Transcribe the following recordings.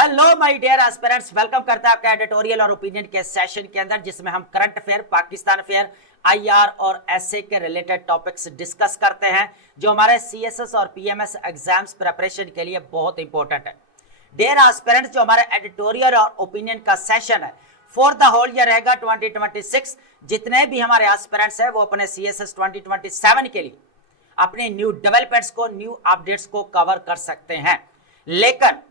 Hello my dear aspirants, welcome करते हैं आपका एडिटोरियल और ओपिनियन के सेशन के अंदर, जिसमें हम current affair, Pakistan affair, IR और एसए के रिलेटेड टॉपिक्स डिस्कस करते हैं जो हमारे सीएसएस और पीएमएस एग्जाम्स प्रिपरेशन के लिए बहुत इंपॉर्टेंट है। डियर एस्पिरेंट्स, जो हमारे एडिटोरियल और ओपिनियन का सेशन है फॉर द होल ईयर रहेगा 2026। जितने भी हमारे एस्पिरेंट्स हैं वो अपने सीएसएस 2027 के लिए अपने न्यू डेवलपमेंट्स को, न्यू अपडेट्स को कवर कर सकते हैं। लेकिन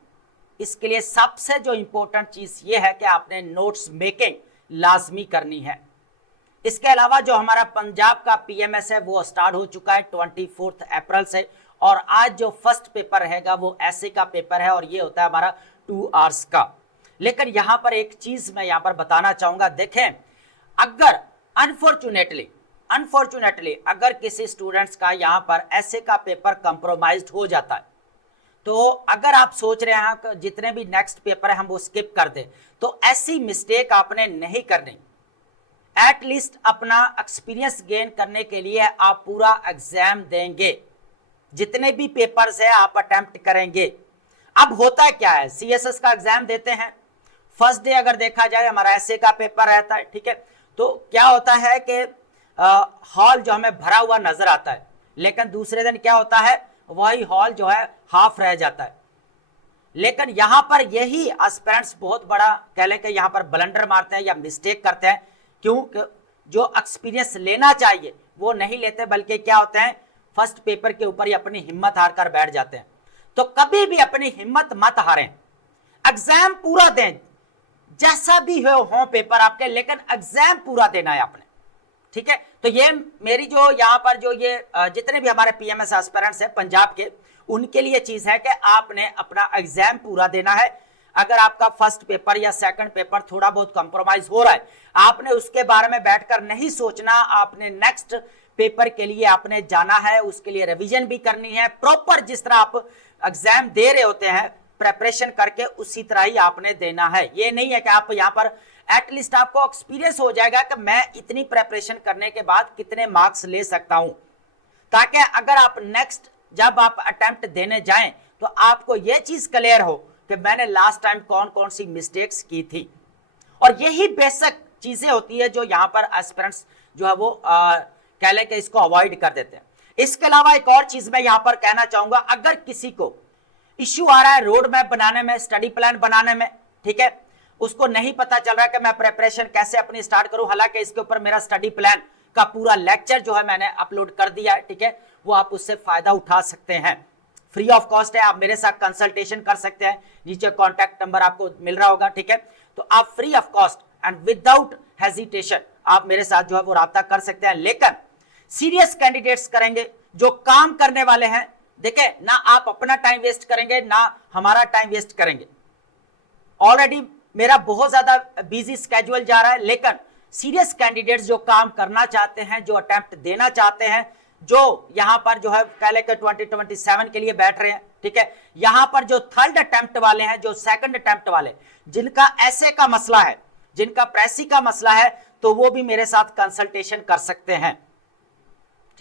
इसके लिए सबसे जो इंपॉर्टेंट चीज ये है कि आपने नोट्स मेकिंग लाजमी करनी है। इसके अलावा जो हमारा पंजाब का पीएमएस है वो स्टार्ट हो चुका है 24 अप्रैल से, और आज जो फर्स्ट पेपर रहेगा वो एसए का पेपर है और ये होता है हमारा 2 आवर्स का। लेकिन यहां पर एक चीज मैं यहां पर बताना चाहूंगा, देखें, अगर अनफॉर्चुनेटली अगर किसी स्टूडेंट्स का यहां पर एसए का पेपर कंप्रोमाइज्ड हो जाता है, तो अगर आप सोच रहे हैं कि जितने भी नेक्स्ट पेपर है हम वो स्किप कर दें, तो ऐसी मिस्टेक आपने नहीं करनी। एटलीस्ट अपना एक्सपीरियंस गेन करने के लिए आप पूरा एग्जाम देंगे, जितने भी पेपर्स है आप अटेम्प्ट करेंगे। अब होता क्या है, सीएसएस का एग्जाम देते हैं, फर्स्ट डे अगर देखा जाए हमारा एसए का पेपर रहता है, ठीक है, तो क्या होता है कि हॉल जो हमें भरा हुआ नजर आता है, लेकिन दूसरे दिन क्या होता है, वही हॉल जो है हाफ रह जाता है। लेकिन यहां पर यही एस्पिरेंट्स बहुत बड़ा कह लें कि यहां पर ब्लंडर मारते हैं या मिस्टेक करते हैं, क्योंकि जो एक्सपीरियंस लेना चाहिए वो नहीं लेते, बल्कि क्या होते हैं, फर्स्ट पेपर के ऊपर ही अपनी हिम्मत हार कर बैठ जाते हैं। तो कभी भी अपनी हिम्मत मत हारें, एग्जाम पूरा दें, जैसा भी हो पेपर आपके, लेकिन एग्जाम पूरा देना है आपने, ठीक है। तो ये मेरी जो यहाँ पर जो ये जितने भी हमारे पीएमएस एस्पिरेंट्स हैं पंजाब के, उनके लिए चीज है कि आपने अपना एग्जाम पूरा देना है। अगर आपका फर्स्ट पेपर या सेकंड पेपर थोड़ा बहुत कंप्रोमाइज हो रहा है, आपने उसके बारे में बैठकर नहीं सोचना, आपने नेक्स्ट पेपर के लिए आपने जाना है, उसके लिए रिवीजन भी करनी है प्रॉपर। जिस तरह आप एग्जाम दे रहे होते हैं प्रेपरेशन करके, उसी तरह ही आपने देना है। ये नहीं है कि आप यहाँ पर एटलीस्ट आपको एक्सपीरियंस हो जाएगा कि मैं इतनी प्रेपरेशन करने के बाद कितने मार्क्स ले सकता हूं, ताकि अगर आप नेक्स्ट जब आप अटेम्प्ट देने जाएं तो आपको यह चीज क्लियर हो कि मैंने लास्ट टाइम कौन कौन सी मिस्टेक्स की थी। और यही बेसिक चीजें होती है जो यहां पर एस्पिरेंट्स जो है वो कह लें कि इसको अवॉइड कर देते हैं। इसके अलावा एक और चीज मैं यहां पर कहना चाहूंगा, अगर किसी को इश्यू आ रहा है रोड मैप बनाने में, स्टडी प्लान बनाने में, ठीक है, उसको नहीं पता चल रहा है कि मैं प्रिपरेशन कैसे अपनी स्टार्ट करूं, हालांकि इसके ऊपर मेरा स्टडी प्लान का पूरा लेक्चर जो है मैंने अपलोड कर दिया है, ठीक है, वो आप उससे फायदा उठा सकते हैं, फ्री ऑफ कॉस्ट है, आप मेरे साथ कंसल्टेशन कर सकते हैं, नीचे कॉन्टैक्ट नंबर आपको मिल रहा होगा, ठीक है। तो आप free of cost and without hesitation आप मेरे साथ जो है वो राब्ता कर सकते हैं। लेकिन सीरियस कैंडिडेट्स करेंगे, जो काम करने वाले हैं, देखें, ना आप अपना टाइम वेस्ट करेंगे ना हमारा टाइम वेस्ट करेंगे। ऑलरेडी मेरा बहुत ज्यादा बिजी स्केड्यूल जा रहा है, लेकिन सीरियस कैंडिडेट्स जो काम करना चाहते हैं, जो अटेम्प्ट देना चाहते हैं, जो यहां पर जो है कह लेकर 2027 के लिए बैठ रहे हैं, ठीक है, यहां पर जो थर्ड अटेम्प्ट वाले हैं, जो सेकंड अटेम्प्ट वाले, जिनका ऐसे का मसला है, जिनका प्रेसी का मसला है, तो वो भी मेरे साथ कंसल्टेशन कर सकते हैं,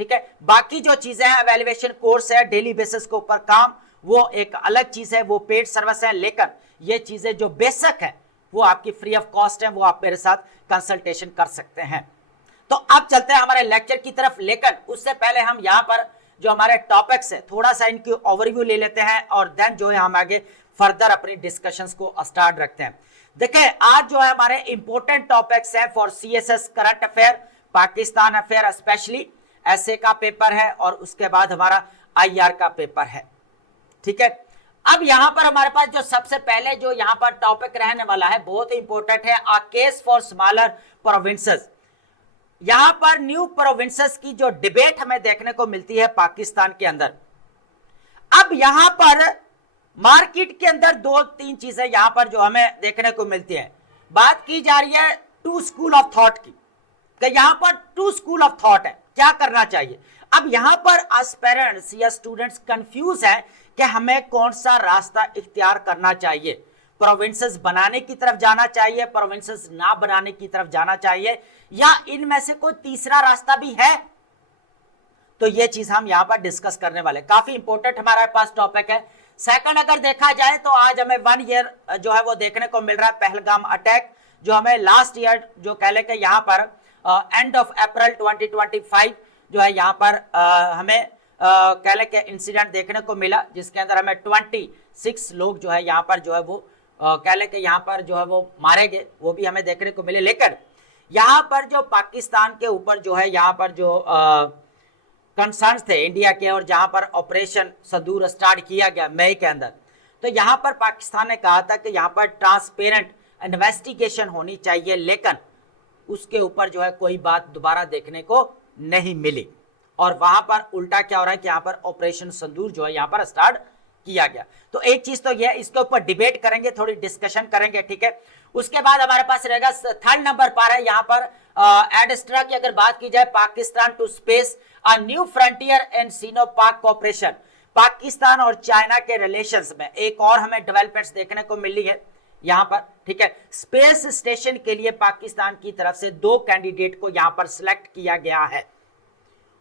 ठीक है। बाकी जो चीजें हैं, एवेल्युएशन कोर्स है, डेली बेसिस के ऊपर काम, वो एक अलग चीज है, वो पेड सर्विस है। लेकिन ये चीजें जो बेसिक है वो आपकी फ्री ऑफ कॉस्ट है, वो आप मेरे साथ कंसल्टेशन कर सकते हैं। तो अब चलते हैं हमारे लेक्चर की तरफ, लेकिन उससे पहले हम यहाँ पर जो हमारे टॉपिक्स है थोड़ा सा इनकी ओवरव्यू ले लेते हैं, और देन जो है हम आगे फर्दर अपनी डिस्कशंस को स्टार्ट रखते हैं। देखिए, आज जो है हमारे इंपॉर्टेंट टॉपिक्स है for CSS, current affair, Pakistan affair, specially SA का पेपर है, और उसके बाद हमारा आईआर का पेपर है, ठीक है। अब यहां पर हमारे पास जो सबसे पहले जो यहां पर टॉपिक रहने वाला है बहुत इंपॉर्टेंट है, a case for smaller provinces. यहां पर न्यू प्रोविंसेस की जो डिबेट हमें देखने को मिलती है पाकिस्तान के अंदर। अब यहां पर मार्केट के अंदर दो तीन चीजें यहां पर जो हमें देखने को मिलती है। बात की जा रही है टू स्कूल ऑफ थॉट की, कि यहां पर टू स्कूल ऑफ थॉट है, क्या करना चाहिए। अब यहां पर एस्पिरेंट्स या स्टूडेंट्स कंफ्यूज हैं कि हमें कौन सा रास्ता इख्तियार करना चाहिए, प्रोविंसेस बनाने की तरफ जाना चाहिए, प्रोविंसेस ना बनाने की तरफ जाना चाहिए, या इनमें से कोई तीसरा रास्ता भी है। तो ये चीज हम यहां पर डिस्कस करने वाले, काफी इंपॉर्टेंट हमारे पास टॉपिक है। सेकंड अगर देखा जाए तो आज हमें 1 ईयर जो है वो देखने को मिल रहा है पहलगाम अटैक, जो हमें लास्ट ईयर जो कह ले कि यहाँ पर एंड ऑफ अप्रैल 2025 जो है यहाँ पर हमें कह ले कि इंसिडेंट देखने को मिला, जिसके अंदर हमें 26 लोग जो है यहाँ पर जो है वो कह ले कि यहाँ पर जो है वो मारे गए, वो भी हमें देखने को मिले। लेकिन यहाँ पर जो पाकिस्तान के ऊपर जो है यहाँ पर जो कंसर्न्स थे इंडिया के, और जहां पर ऑपरेशन सदूर स्टार्ट किया गया मई के अंदर, तो यहां पर पाकिस्तान ने कहा था कि यहां पर ट्रांसपेरेंट इन्वेस्टिगेशन होनी चाहिए, लेकिन उसके ऊपर जो है कोई बात दोबारा देखने को नहीं मिली। और वहां पर उल्टा क्या हो रहा है कि यहां पर ऑपरेशन संदूर जो है यहां पर स्टार्ट किया गया। तो एक चीज तो यह, इसके ऊपर डिबेट करेंगे, थोड़ी डिस्कशन करेंगे, ठीक है। उसके बाद हमारे पास रहेगा थर्ड नंबर पर है यहाँ पर एडस्ट्रा की अगर बात की जाए, Pakistan to space a new frontier in Sino Pak cooperation. Pakistan और चाइना के रिलेशंस में एक और हमें डेवलपमेंट्स देखने को मिली है यहाँ पर, ठीक है। स्पेस स्टेशन के लिए पाकिस्तान की तरफ से 2 कैंडिडेट को यहाँ पर सिलेक्ट किया गया है।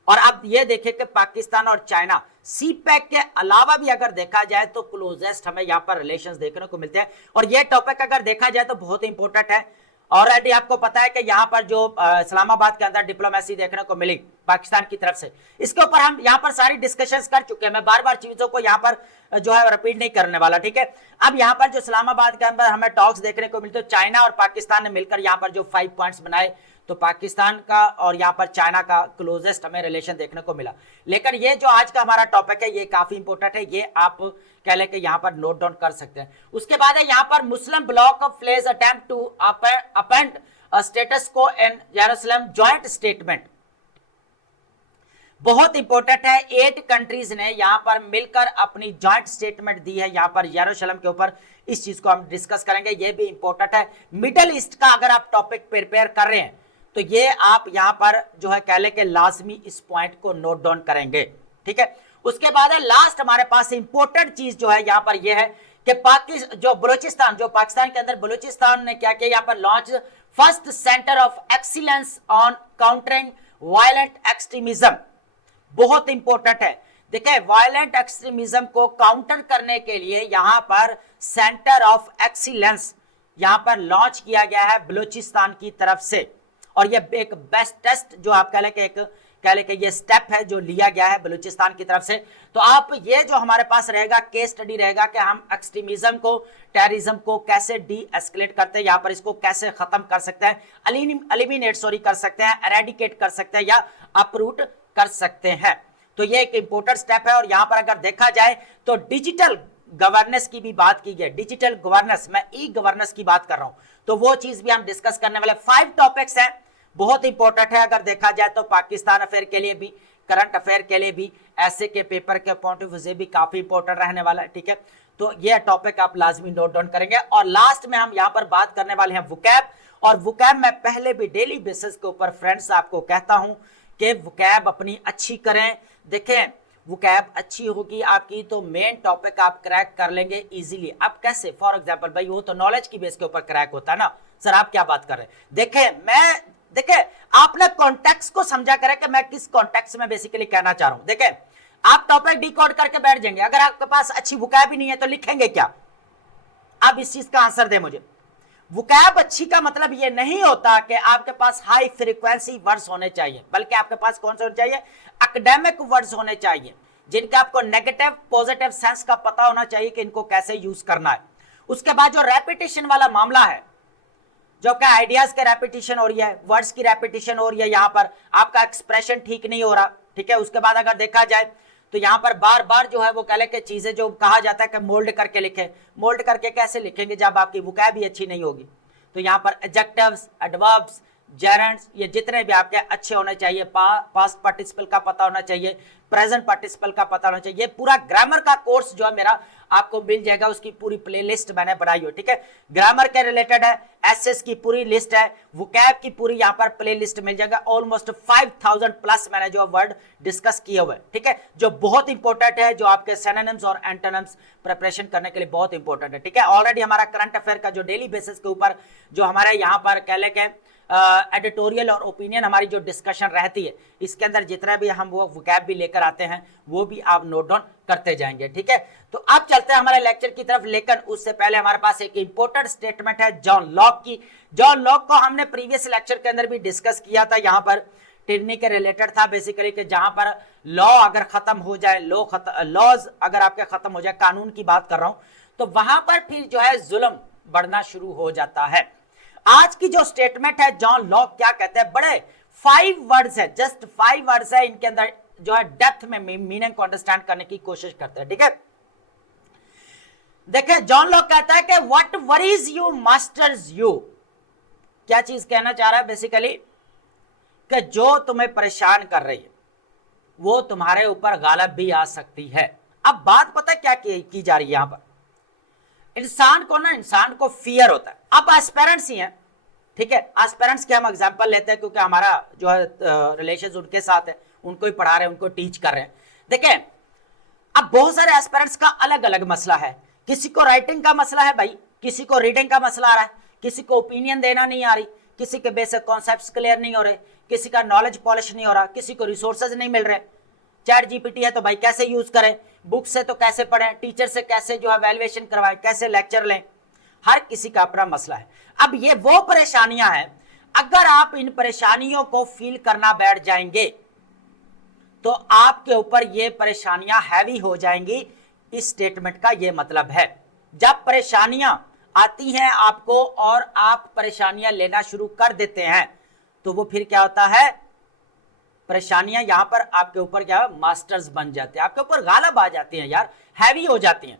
और अब ये देखें कि पाकिस्तान और चाइना सी पैक के अलावा भी अगर देखा जाए तो क्लोजेस्ट हमें यहाँ पर रिलेशंस देखने को मिलते हैं। और ये टॉपिक अगर देखा जाए तो बहुत इंपॉर्टेंट है। ऑलरेडी आपको पता है कि यहाँ पर जो इस्लामाबाद के अंदर डिप्लोमेसी देखने को मिली पाकिस्तान की तरफ से, इसके ऊपर हम यहाँ पर सारी डिस्कशंस कर चुके हैं। मैं बार बार चीजों को यहाँ पर जो है रिपीट नहीं करने वाला, ठीक है। अब यहाँ पर जो इस्लामाबाद के अंदर हमें टॉक्स देखने को मिलते, चाइना और पाकिस्तान ने मिलकर यहाँ पर जो 5 पॉइंट्स बनाए, तो पाकिस्तान का और यहाँ पर चाइना का क्लोजेस्ट हमें रिलेशन देखने को मिला। लेकिन ये जो आज का हमारा टॉपिक है ये काफी इंपॉर्टेंट है, ये आप कह लें कि यहाँ पर नोट डाउन कर सकते हैं। उसके बाद है यहाँ पर Muslim bloc of flays attempt to upend status quo in Jerusalem joint statement. बहुत इंपॉर्टेंट है, 8 कंट्रीज ने यहाँ पर मिलकर अपनी जॉइंट स्टेटमेंट दी है यहाँ पर यरूशलेम के ऊपर। इस चीज को हम डिस्कस करेंगे, ये भी इंपॉर्टेंट है। मिडल ईस्ट का अगर आप टॉपिक प्रिपेयर कर रहे हैं तो ये आप यहां पर जो है कह ले के लाजमी इस पॉइंट को नोट डाउन करेंगे, ठीक है। उसके बाद है लास्ट हमारे पास इंपॉर्टेंट चीज जो है यहां पर ये है कि बलूचिस्तान, जो पाकिस्तान के अंदर बलूचिस्तान ने क्या किया, यहां पर launch first centre of excellence on countering violent extremism. बहुत इंपॉर्टेंट है, देखिए वायलेंट एक्सट्रीमिज्म को काउंटर करने के लिए यहां पर सेंटर ऑफ एक्सीलेंस यहां पर लॉन्च किया गया है बलूचिस्तान की तरफ से। और ये एक बेस्ट टेस्ट जो आप कह ले कि ये स्टेप है जो लिया गया है बलूचिस्तान की तरफ से। तो आप ये जो हमारे पास रहेगा केस स्टडी रहेगा कि हम एक्सट्रीमिज्म को, टेररिज्म को कैसे डी एस्केलेट करते हैं, यहाँ पर इसको कैसे खत्म कर सकते हैं, एलिमिनेट कर सकते हैं, एरेडिकेट कर सकते हैं या अपरूट कर सकते हैं। तो ये एक इंपॉर्टेंट स्टेप है। और यहाँ पर अगर देखा जाए तो डिजिटल गवर्नेंस की भी बात की गई, डिजिटल गवर्नेंस, मैं ई गवर्नेंस की बात कर रहा हूं, तो वो चीज भी हम डिस्कस करने वाले। 5 टॉपिक्स हैं, बहुत इंपॉर्टेंट है अगर देखा जाए तो पाकिस्तान अफेयर के लिए भी, करंट अफेयर के लिए भी, ऐसे के पेपर के पॉइंट ऑफ व्यू से भी काफी इंपॉर्टेंट रहने वाला है, ठीक है। तो ये टॉपिक आप लाजमी नोट डाउन करेंगे। और लास्ट में हम यहाँ पर बात करने वाले हैं वोकैब। और वोकैब मैं पहले भी डेली बेसिस के ऊपर फ्रेंड्स आपको कहता हूं कि वोकैब अपनी अच्छी करें। देखें वोकैब अच्छी होगी आपकी तो मेन टॉपिक आप क्रैक कर लेंगे इजीली। अब कैसे, फॉर एग्जांपल भाई वो तो नॉलेज की बेस के ऊपर क्रैक होता है ना सर, आप क्या बात कर रहे हैं। देखें आपने कॉन्टेक्स्ट को समझा करें कि मैं किस कॉन्टेक्स्ट में बेसिकली कहना चाह रहा हूं। देखें आप टॉपिक डिकोड करके बैठ जाएंगे, अगर आपके पास अच्छी वोकैब ही नहीं है तो लिखेंगे क्या? अब इस चीज का आंसर दे मुझे। वोकैब अच्छी का मतलब ये नहीं होता कि आपके पास हाई फ्रीक्वेंसी वर्ड्स होने चाहिए, बल्कि आपके पास कौन से होने चाहिए, एकेडमिक वर्ड्स होने चाहिए, जिनका आपको नेगेटिव पॉजिटिव सेंस का पता होना चाहिए कि इनको कैसे यूज करना है। उसके बाद जो रेपिटेशन वाला मामला है, जो क्या आइडियाज के रेपिटेशन हो रही है, वर्ड्स की रेपिटेशन हो रही है, यहां पर आपका एक्सप्रेशन ठीक नहीं हो रहा, ठीक है। उसके बाद अगर देखा जाए तो यहां पर बार बार जो है वो कह ले के चीजें जो कहा जाता है कि मोल्ड करके लिखे, मोल्ड करके कैसे लिखेंगे जब आपकी वोकैब भी अच्छी नहीं होगी। तो यहां पर एडजेक्टिव्स, एडवर्ब्स, जेरेंड्स, ये जितने भी आपके अच्छे होने चाहिए, पास्ट पार्टिसिपल का पता होना चाहिए, प्रेजेंट पार्टिसिपल का पता होना चाहिए। पूरा ग्रामर का कोर्स जो है मेरा आपको मिल जाएगा, उसकी पूरी प्लेलिस्ट मैंने बनाई हो, ठीक है। ग्रामर के रिलेटेड है, एसएस की पूरी लिस्ट है, वोकैब की पूरी यहाँ पर प्लेलिस्ट मिल जाएगा। ऑलमोस्ट 5000 प्लस मैंने जो वर्ड डिस्कस किए हुए, ठीक है, जो बहुत इंपॉर्टेंट है, जो आपके सिनोनिम्स और एंटोनिम्स प्रिपरेशन करने के लिए बहुत इंपॉर्टेंट है, ठीक है। ऑलरेडी हमारा करंट अफेयर का जो डेली बेसिस के ऊपर जो हमारे यहाँ पर कह ले के एडिटोरियल और ओपिनियन हमारी जो डिस्कशन रहती है, इसके अंदर जितना भी हम वो वोकैब भी लेकर आते हैं वो भी आप नोट डाउन करते जाएंगे, ठीक है। तो अब चलते हैं हमारे लेक्चर की तरफ, लेकिन उससे पहले हमारे पास एक इंपॉर्टेंट स्टेटमेंट है जॉन लॉक की। जॉन लॉक को हमने प्रीवियस लेक्चर के अंदर भी डिस्कस किया था, यहाँ पर टिरनी के रिलेटेड था बेसिकली, कि जहां पर लॉ अगर खत्म हो जाए, लॉज अगर आपके खत्म हो जाए, कानून की बात कर रहा हूं, तो वहां पर फिर जो है जुल्म बढ़ना शुरू हो जाता है। आज की जो स्टेटमेंट है जॉन लॉक क्या कहते हैं, बड़े 5 वर्ड्स है, जस्ट 5 वर्ड्स है, इनके अंदर जो है डेप्थ में मीनिंग को अंडरस्टैंड करने की कोशिश करते हैं, ठीक है। देखिए जॉन लॉक कहता है कि what worries you masters you. क्या चीज कहना चाह रहा है बेसिकली, कि जो तुम्हें परेशान कर रही है वो तुम्हारे ऊपर गालिब भी आ सकती है। अब बात पता है क्या की जा रही है यहां पर, इंसान को फियर होता है। अब एस्पेरेंट्स ही हैं, ठीक है, एस्पेरेंट्स के हम एग्जांपल लेते हैं क्योंकि हमारा जो है रिलेशन उनके साथ है, उनको ही पढ़ा रहे हैं, उनको टीच कर रहे हैं। देखें अब बहुत सारे एस्पेरेंट्स का अलग अलग मसला है, किसी को राइटिंग का मसला है भाई, किसी को रीडिंग का मसला आ रहा है, किसी को ओपिनियन देना नहीं आ रही, किसी के बेसिक कॉन्सेप्ट्स क्लियर नहीं हो रहे, किसी का नॉलेज पॉलिश नहीं हो रहा, किसी को रिसोर्सेज नहीं मिल रहे। चैट जीपीटी है तो भाई कैसे यूज करें, बुक से तो कैसे पढ़ें, टीचर से कैसे जो है वैल्यूएशन करवाएं, कैसे लेक्चर लें, हर किसी का अपना मसला है। अब ये वो परेशानियां हैं, अगर आप इन परेशानियों को फील करना बैठ जाएंगे तो आपके ऊपर ये परेशानियां हैवी हो जाएंगी। इस स्टेटमेंट का ये मतलब है, जब परेशानियां आती हैं आपको और आप परेशानियां लेना शुरू कर देते हैं तो वो फिर क्या होता है, परेशानियां यहां पर आपके ऊपर क्या मास्टर्स बन जाते हैं, आपके ऊपर गालिब आ जाती हैं यार, हैवी हो जाती हैं।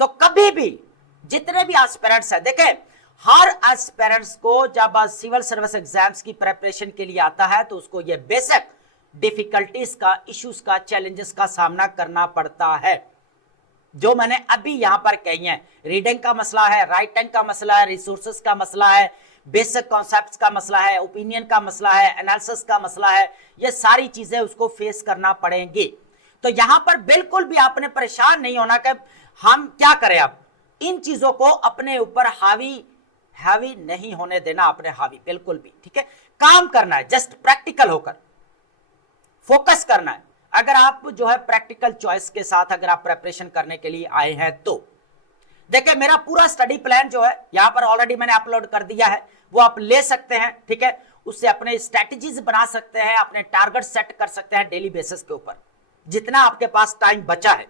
तो कभी भी जितने भी एस्पिरेंट्स हैं, देखें हर एस्पिरेंट्स को जब सिविल सर्विस एग्जाम्स की प्रिपरेशन के लिए आता है तो उसको ये बेसिक डिफिकल्टीज का, इश्यूज का, चैलेंजेस का सामना करना पड़ता है, जो मैंने अभी यहां पर कही है। रीडिंग का मसला है, राइटिंग का मसला है, रिसोर्सेस का मसला है, बेसिक कॉन्सेप्ट्स का मसला है, ओपिनियन का मसला है, एनालिसिस का मसला है, ये सारी चीजें उसको फेस करना पड़ेंगी। तो यहां पर बिल्कुल भी आपने परेशान नहीं होना कि हम क्या करें, अब इन चीजों को अपने ऊपर हावी नहीं होने देना, अपने हावी बिल्कुल भी, ठीक है। काम करना है, जस्ट प्रैक्टिकल होकर फोकस करना है। अगर आप जो है प्रैक्टिकल चॉइस के साथ अगर आप प्रिपरेशन करने के लिए आए हैं तो देखिए मेरा पूरा स्टडी प्लान जो है यहां पर ऑलरेडी मैंने अपलोड कर दिया है, वो आप ले सकते हैं, ठीक है। उससे अपने स्ट्रेटजीज बना सकते हैं, अपने टारगेट सेट कर सकते हैं डेली बेसिस के ऊपर। जितना आपके पास टाइम बचा है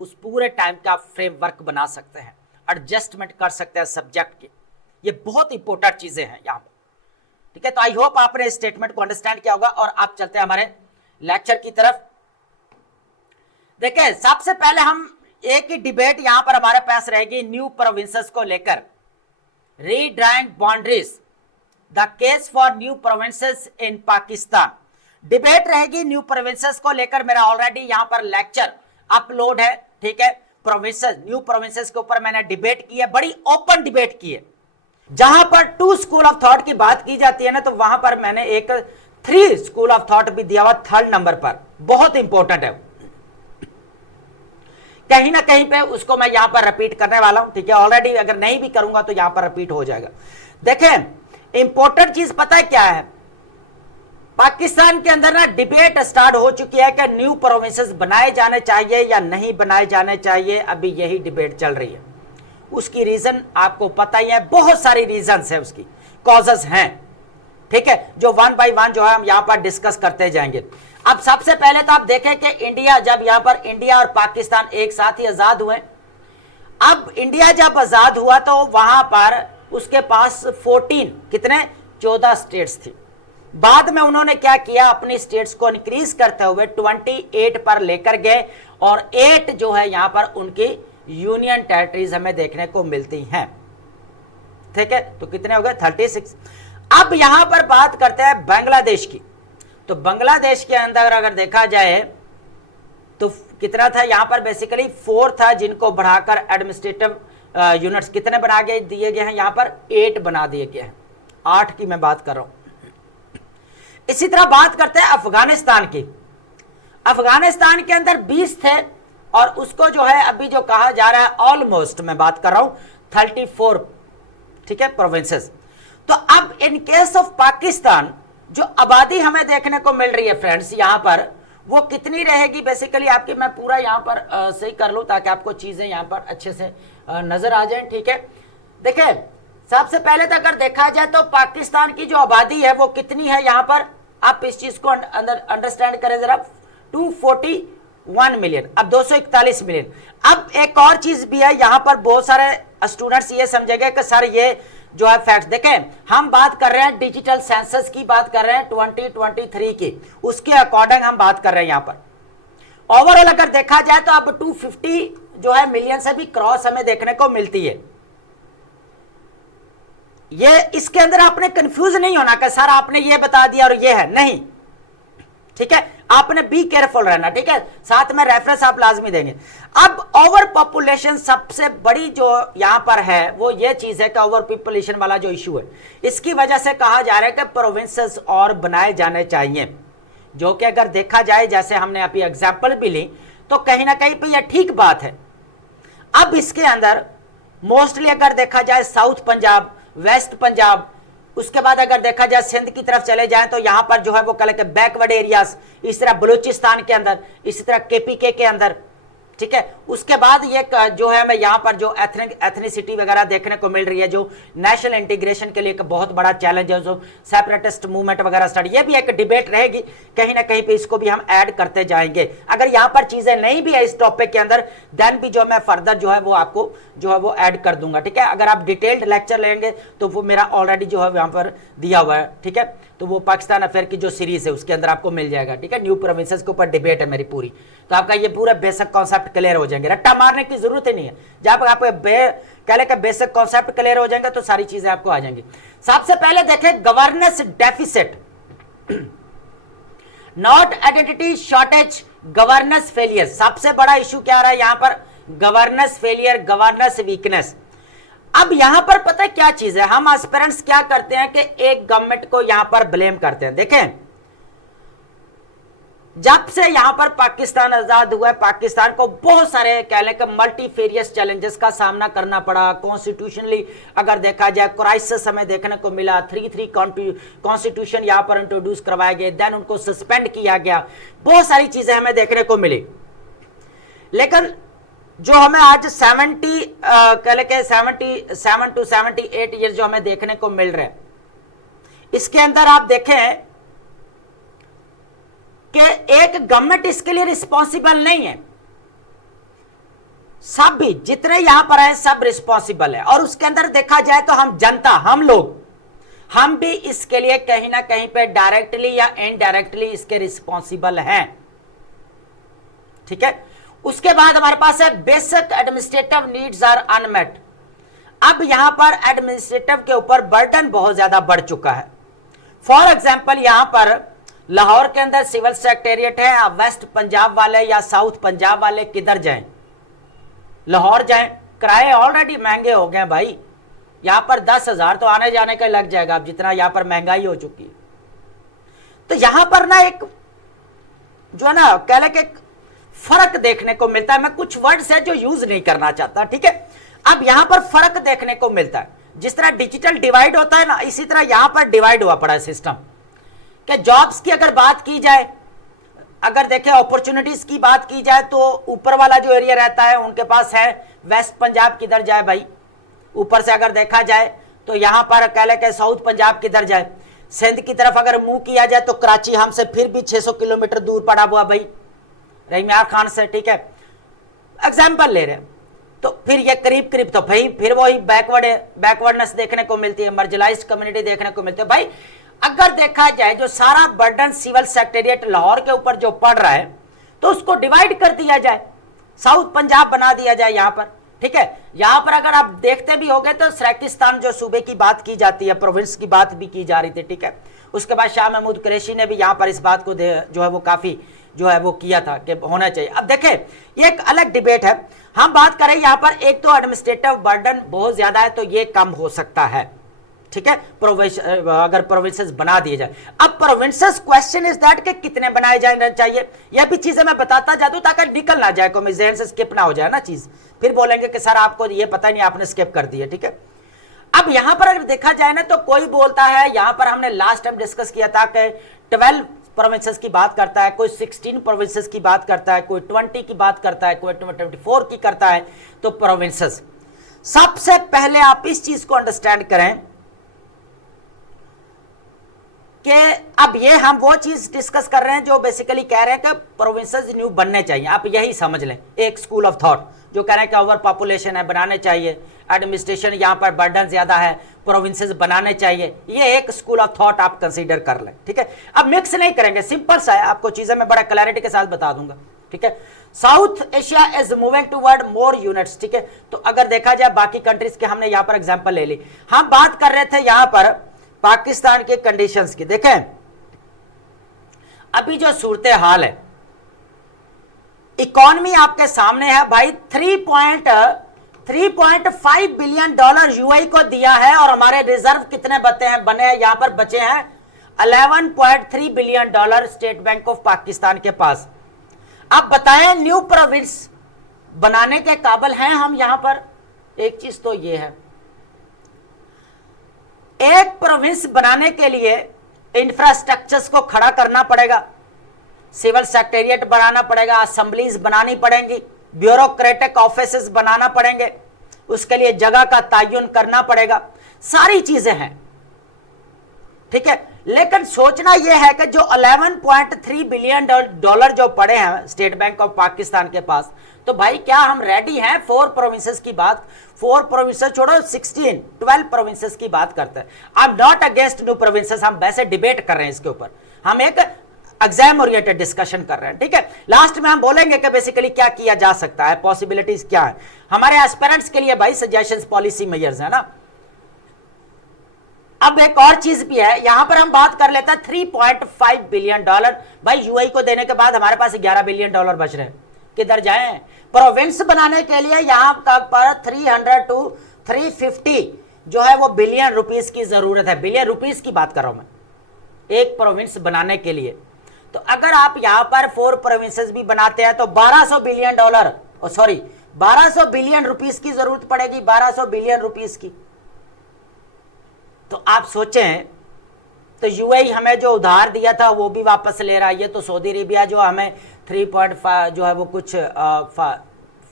उस पूरे टाइम का फ्रेमवर्क बना सकते हैं, एडजस्टमेंट कर सकते हैं सब्जेक्ट के। ये बहुत इंपॉर्टेंट चीजें हैं यहां पर, ठीक है। तो आई होप आपने इस स्टेटमेंट को अंडरस्टैंड किया होगा और आप चलते हैं हमारे लेक्चर की तरफ। देखिए सबसे पहले हम एक ही डिबेट यहां पर हमारे पास रहेगी न्यू प्रोविंसेस को लेकर, redrawing boundaries, the case for new provinces in Pakistan. Debate रहेगी न्यू प्रोविंसेस को लेकर, मेरा ऑलरेडी यहां पर लेक्चर अपलोड है, ठीक है। प्रोविंसेस, न्यू प्रोविंसेस के ऊपर मैंने डिबेट की है, बड़ी ओपन डिबेट की है। जहां पर 2 स्कूल ऑफ थॉट की बात की जाती है ना, तो वहां पर मैंने एक 3 स्कूल ऑफ थॉट भी दिया हुआ 3rd नंबर पर, बहुत इंपॉर्टेंट है, कहीं ना कहीं पे उसको मैं यहां पर रिपीट करने वाला हूं, ठीक है। ऑलरेडी अगर नहीं भी करूंगा तो यहां पर रिपीट हो जाएगा। देखें इंपॉर्टेंट चीज पता है क्या है, पाकिस्तान के अंदर ना डिबेट स्टार्ट हो चुकी है कि न्यू प्रोविंसेस बनाए जाने चाहिए या नहीं बनाए जाने चाहिए, अभी यही डिबेट चल रही है। उसकी रीजन आपको पता ही है, बहुत सारी रीजंस है, उसकी कॉजेस हैं, ठीक है, जो 1 बाय 1 जो है हम यहां पर डिस्कस करते जाएंगे। अब सबसे पहले तो आप देखें कि इंडिया, जब यहां पर इंडिया और पाकिस्तान एक साथ ही आजाद हुए, अब इंडिया जब आजाद हुआ तो वहां पर उसके पास 14 स्टेट्स थी। बाद में उन्होंने क्या किया, अपनी स्टेट्स को इंक्रीज करते हुए 28 पर लेकर गए और 8 जो है यहां पर उनकी यूनियन टेरिटरीज हमें देखने को मिलती हैं, ठीक है। तो कितने हो गए, 36। अब यहां पर बात करते हैं बांग्लादेश की, तो बांग्लादेश के अंदर अगर देखा जाए तो कितना था यहां पर, बेसिकली 4 था, जिनको बढ़ाकर एडमिनिस्ट्रेटिव यूनिट्स कितने बना दिए गए हैं, यहां पर 8 बना दिए गए हैं, 8 की मैं बात कर रहा हूं। इसी तरह बात करते हैं अफगानिस्तान की, अफगानिस्तान के अंदर 20 थे और उसको जो है अभी जो कहा जा रहा है ऑलमोस्ट, मैं बात कर रहा हूं 34, ठीक है, प्रोविंसेस। तो अब इन केस ऑफ पाकिस्तान जो आबादी हमें देखने को मिल रही है फ्रेंड्स यहां पर, वो कितनी रहेगी बेसिकली आपकी, मैं पूरा यहां पर सही कर लूं ताकि आपको चीजें यहां पर अच्छे से नजर आ जाएं। ठीक है, देखिए सबसे पहले तो अगर देखा जाए तो पाकिस्तान की जो आबादी है वो कितनी है यहां पर, आप इस चीज को अंडरस्टैंड करें जरा, 241 मिलियन, अब 241 मिलियन। अब एक और चीज भी है यहां पर, बहुत सारे स्टूडेंट्स ये समझेंगे कि सर ये जो है फैक्ट, देखें हम बात कर रहे हैं डिजिटल सेंसस की बात कर रहे हैं 2023 की, उसके अकॉर्डिंग हम बात कर रहे हैं यहां पर। ओवरऑल अगर देखा जाए तो अब 250 जो है मिलियन से भी क्रॉस हमें देखने को मिलती है। ये इसके अंदर आपने कंफ्यूज नहीं होना कि सर आपने ये बता दिया और ये है, नहीं, ठीक है, आपने बी केयरफुल रहना। ठीक है, साथ में रेफरेंस आप लाजमी देंगे। अब ओवर पॉपुलेशन सबसे बड़ी जो यहां पर है वो ये चीज है कि ओवर पॉपुलेशन वाला जो इशू है, इसकी वजह से कहा जा रहा है कि प्रोविंसेस और बनाए जाने चाहिए, जो कि अगर देखा जाए जैसे हमने अभी एग्जाम्पल भी ली तो कहीं ना कहीं पे यह ठीक बात है। अब इसके अंदर मोस्टली अगर देखा जाए साउथ पंजाब, वेस्ट पंजाब, उसके बाद अगर देखा जाए सिंध की तरफ चले जाएं तो यहां पर जो है वो कह के बैकवर्ड एरियाज, इस तरह बलूचिस्तान के अंदर, इसी तरह केपीके के अंदर, ठीक है। उसके बाद ये जो है हमें यहाँ पर जो एथनिसिटी वगैरह देखने को मिल रही है, जो नेशनल इंटीग्रेशन के लिए एक बहुत बड़ा चैलेंज है, जो सेपरेटिस्ट मूवमेंट वगैरह स्टार्ट, ये भी एक डिबेट रहेगी कहीं ना कहीं पे, इसको भी हम ऐड करते जाएंगे। अगर यहाँ पर चीजें नहीं भी है इस टॉपिक के अंदर, देन भी जो मैं फर्दर जो है वो आपको जो है वो ऐड कर दूंगा, ठीक है। अगर आप डिटेल्ड लेक्चर लेंगे तो वो मेरा ऑलरेडी जो है यहाँ पर दिया हुआ है, ठीक है। तो वो पाकिस्तान अफेयर की जो सीरीज है उसके अंदर आपको मिल जाएगा, ठीक है। न्यू प्रोविंसेस के ऊपर डिबेट है मेरी पूरी, तो आपका ये पूरा बेसिक कॉन्सेप्ट क्लियर हो जाएंगे, रट्टा मारने की जरूरत ही नहीं है। जब आपको कहले का बेसिक कॉन्सेप्ट क्लियर हो जाएंगे तो सारी चीजें आपको आ जाएंगी। सबसे पहले देखें governance deficit, not identity shortage, governance failure. सबसे बड़ा इशू क्या रहा है यहां पर, गवर्नेंस फेलियर, गवर्नेंस वीकनेस। अब यहां पर पता है क्या चीज है, हम एस्पिरेंट्स क्या करते हैं कि एक गवर्नमेंट को यहां पर ब्लेम करते हैं। देखें जब से यहां पर पाकिस्तान आजाद हुआ है, पाकिस्तान को बहुत सारे कह लें कि मल्टीफेरियस चैलेंजेस का सामना करना पड़ा। कॉन्स्टिट्यूशनली अगर देखा जाए क्राइसिस हमें देखने को मिला, 3 कॉन्स्टिट्यूशन यहां पर इंट्रोड्यूस करवाए गए, देन उनको सस्पेंड किया गया, बहुत सारी चीजें हमें देखने को मिली। लेकिन जो हमें आज 77 to 78 ईयर जो हमें देखने को मिल रहे हैं, इसके अंदर आप देखें कि एक गवर्नमेंट इसके लिए रिस्पॉन्सिबल नहीं है, सब भी जितने यहां पर है सब रिस्पॉन्सिबल है। और उसके अंदर देखा जाए तो हम जनता, हम लोग, हम भी इसके लिए कहीं ना कहीं पे डायरेक्टली या इनडायरेक्टली इसके रिस्पॉन्सिबल हैं, ठीक है। उसके बाद हमारे पास है basic administrative needs are unmet. अब यहां पर एडमिनिस्ट्रेटिव के ऊपर बर्डन बहुत ज्यादा बढ़ चुका है। फॉर एग्जांपल यहां पर लाहौर के अंदर सिविल सेक्रेटेरिएट है, आप वेस्ट पंजाब वाले या साउथ पंजाब वाले किधर जाएं, लाहौर जाएं, किराए ऑलरेडी महंगे हो गए भाई, यहां पर 10,000 तो आने जाने का लग जाएगा, अब जितना यहां पर महंगाई हो चुकी है। तो यहां पर ना एक जो है ना कह ले कि फर्क देखने को मिलता है। मैं कुछ वर्ड्स है जो यूज नहीं करना चाहता, ठीक है। अब यहां पर फर्क देखने को मिलता है, जिस तरह डिजिटल डिवाइड होता है ना, इसी तरह यहां पर डिवाइड हुआ पड़ा है सिस्टम। कि जॉब्स की अगर बात की जाए, अगर देखें अपॉर्चुनिटीज की बात की जाए, तो ऊपर वाला जो एरिया रहता है उनके पास है, वेस्ट पंजाब किधर जाए भाई, ऊपर से अगर देखा जाए तो यहां पर कह ले के साउथ पंजाब किधर जाए, सिंध की तरफ अगर मुंह किया जाए तो कराची हमसे फिर भी 600 किलोमीटर दूर पड़ा हुआ भाई रहीमार खान से, ठीक है, एग्जाम्पल ले रहे हैं। तो फिर ये करीब करीब तो भाई फिर वही बैकवर्डनेस देखने को मिलती है, मार्जिनलाइज्ड कम्युनिटी देखने को मिलती है। भाई अगर देखा जाए जो सारा बर्डन सिविल सेक्रेटेरिएट लाहौर के ऊपर जो पड़ रहा है, तो उसको डिवाइड कर दिया जाए, साउथ पंजाब बना दिया जाए यहां पर, ठीक है। यहां पर अगर आप देखते भी होंगे तो सराकिस्तान जो सूबे की बात की जाती है, प्रोविंस की बात भी की जा रही थी, ठीक है। उसके बाद शाह महमूद कुरैशी ने भी यहां पर इस बात को जो है वो काफी जो है वो किया था कि होना चाहिए। अब देखें ये एक अलग डिबेट है, हम बात करें यहां पर एक तो एडमिनिस्ट्रेटिव बर्डन बहुत ज्यादा है तो ये कम हो सकता है, ठीक है, अगर प्रोविंसेस बना दिए जाए। अब प्रोविंसेस क्वेश्चन इज दैट कि कितने बनाए जाने चाहिए, यह भी चीजें मैं बताता जाता हूं ताकि निकल ना जाए, को जहन से स्किप ना हो जाए ना चीज, फिर बोलेंगे कि सर आपको ये पता नहीं आपने स्किप कर दिया, ठीक है। अब यहां पर अगर देखा जाए ना, तो कोई बोलता है, यहां पर हमने लास्ट टाइम डिस्कस किया था कि 12 प्रोविंसेस की बात करता है, कोई 16 प्रोविंसेस की बात करता है, कोई 20 की बात करता है, कोई 24 की करता है। तो प्रोविंसेस, सबसे पहले आप इस चीज को अंडरस्टैंड करें कि अब ये हम वो चीज डिस्कस कर रहे हैं जो बेसिकली कह रहे हैं कि प्रोविंसेस न्यू बनने चाहिए। आप यही समझ लें, एक स्कूल ऑफ थॉट जो कह रहे हैं कि ओवर पॉपुलेशन है, बनाने चाहिए, एडमिनिस्ट्रेशन यहां पर बर्डन ज्यादा है, प्रोविंसेस बनाने चाहिए, ये एक स्कूल ऑफ थॉट आप कंसीडर कर लें। ठीक है, अब मिक्स नहीं करेंगे, सिंपल सा है, आपको चीजें मैं बड़ा क्लैरिटी के साथ बता दूंगा। ठीक है, south Asia is moving toward more units. ठीक है, तो अगर देखा जाए बाकी कंट्रीज के, हमने यहां पर एग्जांपल ले ली, हम बात कर रहे थे यहां पर पाकिस्तान के कंडीशंस की। देखें अभी जो सूरत हाल है, इकॉनमी आपके सामने है भाई, 3.5 बिलियन डॉलर यूएई को दिया है, और हमारे रिजर्व कितने बने हैं यहां पर, बचे हैं 11.3 billion dollar state bank of Pakistan के पास। अब बताएं न्यू प्रोविंस बनाने के काबिल हैं हम यहां पर? एक चीज तो ये है, एक प्रोविंस बनाने के लिए इंफ्रास्ट्रक्चर्स को खड़ा करना पड़ेगा, सिविल सेक्रेटेरिएट बनाना पड़ेगा, असेंबलीज बनानी पड़ेंगी, ब्यूरोक्रेटिक ऑफिसेस बनाना पड़ेंगे, उसके लिए जगह का तयन करना पड़ेगा, सारी चीजें हैं। ठीक है, लेकिन सोचना यह है कि जो 11.3 बिलियन डॉलर जो पड़े हैं स्टेट बैंक ऑफ पाकिस्तान के पास, तो भाई क्या हम रेडी हैं 4 प्रोविंसेस की बात, 4 प्रोविंसेस छोड़ो, 12 प्रोविंसेस की बात करते हैं। I am not against new provinces, हम वैसे डिबेट कर रहे हैं इसके ऊपर, हम एक एग्जाम ओरिएंटेड डिस्कशन कर रहे हैं। ठीक है, लास्ट में हम बोलेंगे कि बेसिकली क्या किया जा सकता है, पॉसिबिलिटीज क्या है हमारे एस्पिरेंट्स के लिए भाई, सजेशंस, पॉलिसी मेजर्स है ना। अब एक और चीज भी है, यहां पर हम बात कर लेते हैं 3.5 बिलियन डॉलर भाई यूएई को देने के बाद हमारे पास 11 बिलियन डॉलर बच रहे हैं, किधर जाएं? प्रोविंस बनाने के लिए यहां पर 300 to 350 जो है वो बिलियन रुपीस की जरूरत है, बिलियन रुपीस की बात कर रहा हूं मैं, एक प्रोविंस बनाने के लिए। तो अगर आप यहां पर 4 प्रोविंसेस भी बनाते हैं तो 1200 billion dollar, sorry 1200 billion rupees की जरूरत पड़ेगी, 1200 बिलियन रुपीस की। तो आप सोचें, तो यूएई हमें जो उधार दिया था वो भी वापस ले रहा है, ये तो सऊदी अरेबिया जो हमें 3.5 जो है वो कुछ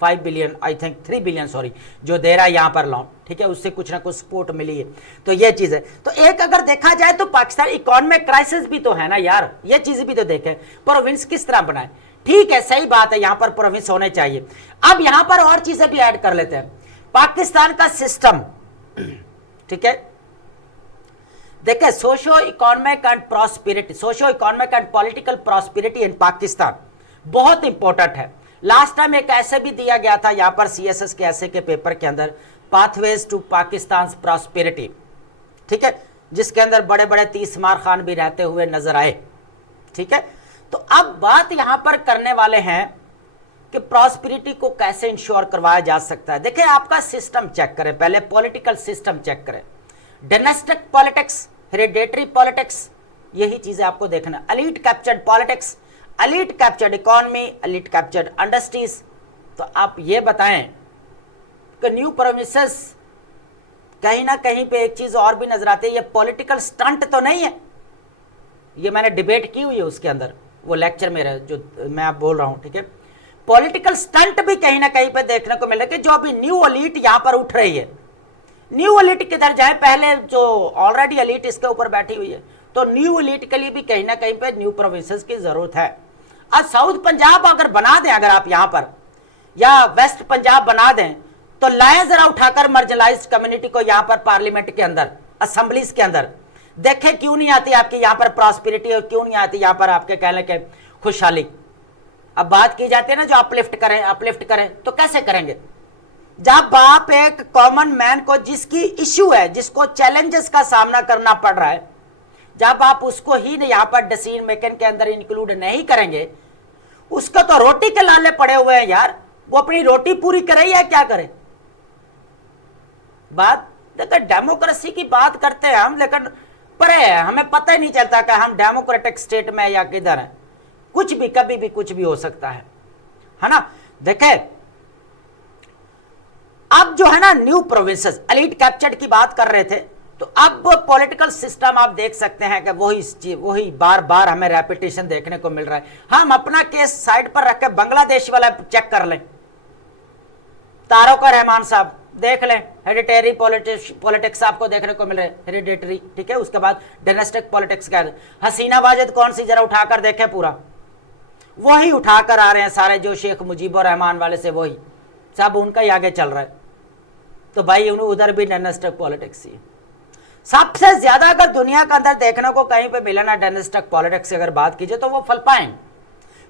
5 billion, I think 3 billion sorry, जो दे रहा है यहाँ पर लोन। ठीक है, उससे कुछ ना कुछ सपोर्ट मिली है, तो ये चीज है। तो एक अगर देखा जाए तो पाकिस्तान इकोनॉमिक क्राइसिस भी तो है ना यार, ये चीज भी तो देखें, प्रोविंस किस तरह बनाए। ठीक है, सही बात है, यहाँ पर प्रोविंस होने चाहिए। अब यहाँ पर और चीजें भी ऐड कर लेते हैं, पाकिस्तान का सिस्टम। ठीक है, देखिए socio economic and prosperity, socio economic and political prosperity इन पाकिस्तान बहुत इंपॉर्टेंट है। लास्ट टाइम एक ऐसे भी दिया गया था यहां पर सीएसएस के ऐसे के पेपर के अंदर, पाथवेज टू पाकिस्तान प्रॉस्पेरिटी। ठीक है, जिसके अंदर बड़े बड़े 30 मार खान भी रहते हुए नजर आए। ठीक है, तो अब बात यहां पर करने वाले हैं कि प्रॉस्पेरिटी को कैसे इंश्योर करवाया जा सकता है। देखिए आपका सिस्टम चेक करें, पहले पॉलिटिकल सिस्टम चेक करें, डायनेस्टिक पॉलिटिक्स, हेरिडेटरी पॉलिटिक्स, यही चीजें आपको देखना। Elite captured politics, elite captured economy, elite captured industries. तो आप ये बताएं कि न्यू प्रोविंसेस कहीं ना कहीं पे एक चीज और भी नजर आती है, ये पॉलिटिकल स्टंट तो नहीं है। ये मैंने डिबेट की हुई है उसके अंदर, वो लेक्चर मेरा जो मैं आप बोल रहा हूं। ठीक है, पॉलिटिकल स्टंट भी कहीं ना कहीं पे देखने को मिल रहा है कि जो अभी न्यू एलीट यहां पर उठ रही है, न्यू एलीट किधर जाए, पहले जो ऑलरेडी एलीट इसके ऊपर बैठी हुई है, तो न्यू एलीट के लिए भी कहीं ना कहीं पे न्यू प्रोविंसेस की जरूरत है। अब साउथ पंजाब अगर बना दें अगर आप यहां पर, या वेस्ट पंजाब बना दें, तो लाएं जरा उठाकर मार्जिनलाइज्ड कम्युनिटी को यहां पर पार्लियामेंट के अंदर, असेंबलीज के अंदर, देखें क्यों नहीं आती आपकी यहां पर प्रॉस्पेरिटी, और क्यों नहीं आती यहां पर आपके कहने के खुशहाली। अब बात की जाती है ना जो अपलिफ्ट करें, अपलिफ्ट करें, तो कैसे करेंगे जब आप एक कॉमन मैन को, जिसकी इश्यू है, जिसको चैलेंजेस का सामना करना पड़ रहा है, जब आप उसको ही यहां पर डिसीजन मेकिंग के अंदर इंक्लूड नहीं करेंगे, उसको तो रोटी के लाले पड़े हुए हैं यार, वो अपनी रोटी पूरी करे या क्या करे। बात देखो, डेमोक्रेसी की बात करते हैं हम, लेकिन परे है, हमें पता ही नहीं चलता कि हम डेमोक्रेटिक स्टेट में या किधर है। कुछ भी कभी भी कुछ भी हो सकता है ना। देखे अब जो है ना न्यू प्रोविंसेस एलीट कैप्चर्ड की बात कर रहे थे, तो अब पॉलिटिकल सिस्टम आप देख सकते हैं कि वही बार बार हमें रेपिटेशन देखने को मिल रहा है। हम अपना केस साइड पर रख के बांग्लादेश वाला चेक कर लें, तारक रहमान साहब देख लें, हेरिटेरी पॉलिटिक्स आपको देखने को मिल रहे हैं, हेरिडेटरी, ठीक है। उसके बाद डायनेस्टिक पॉलिटिक्स का हसीना वाजिद कौन सी, जरा उठाकर देखें, पूरा वही उठाकर आ रहे हैं सारे, जो शेख मुजीबुर रहमान वाले से वही सब उनका ही आगे चल रहा है। तो भाई उधर भी डायनेस्टिक पॉलिटिक्स ही सबसे ज्यादा अगर दुनिया के अंदर देखने को कहीं पे मिला ना डायनेस्टिक पॉलिटिक्स की अगर बात कीजिए तो वो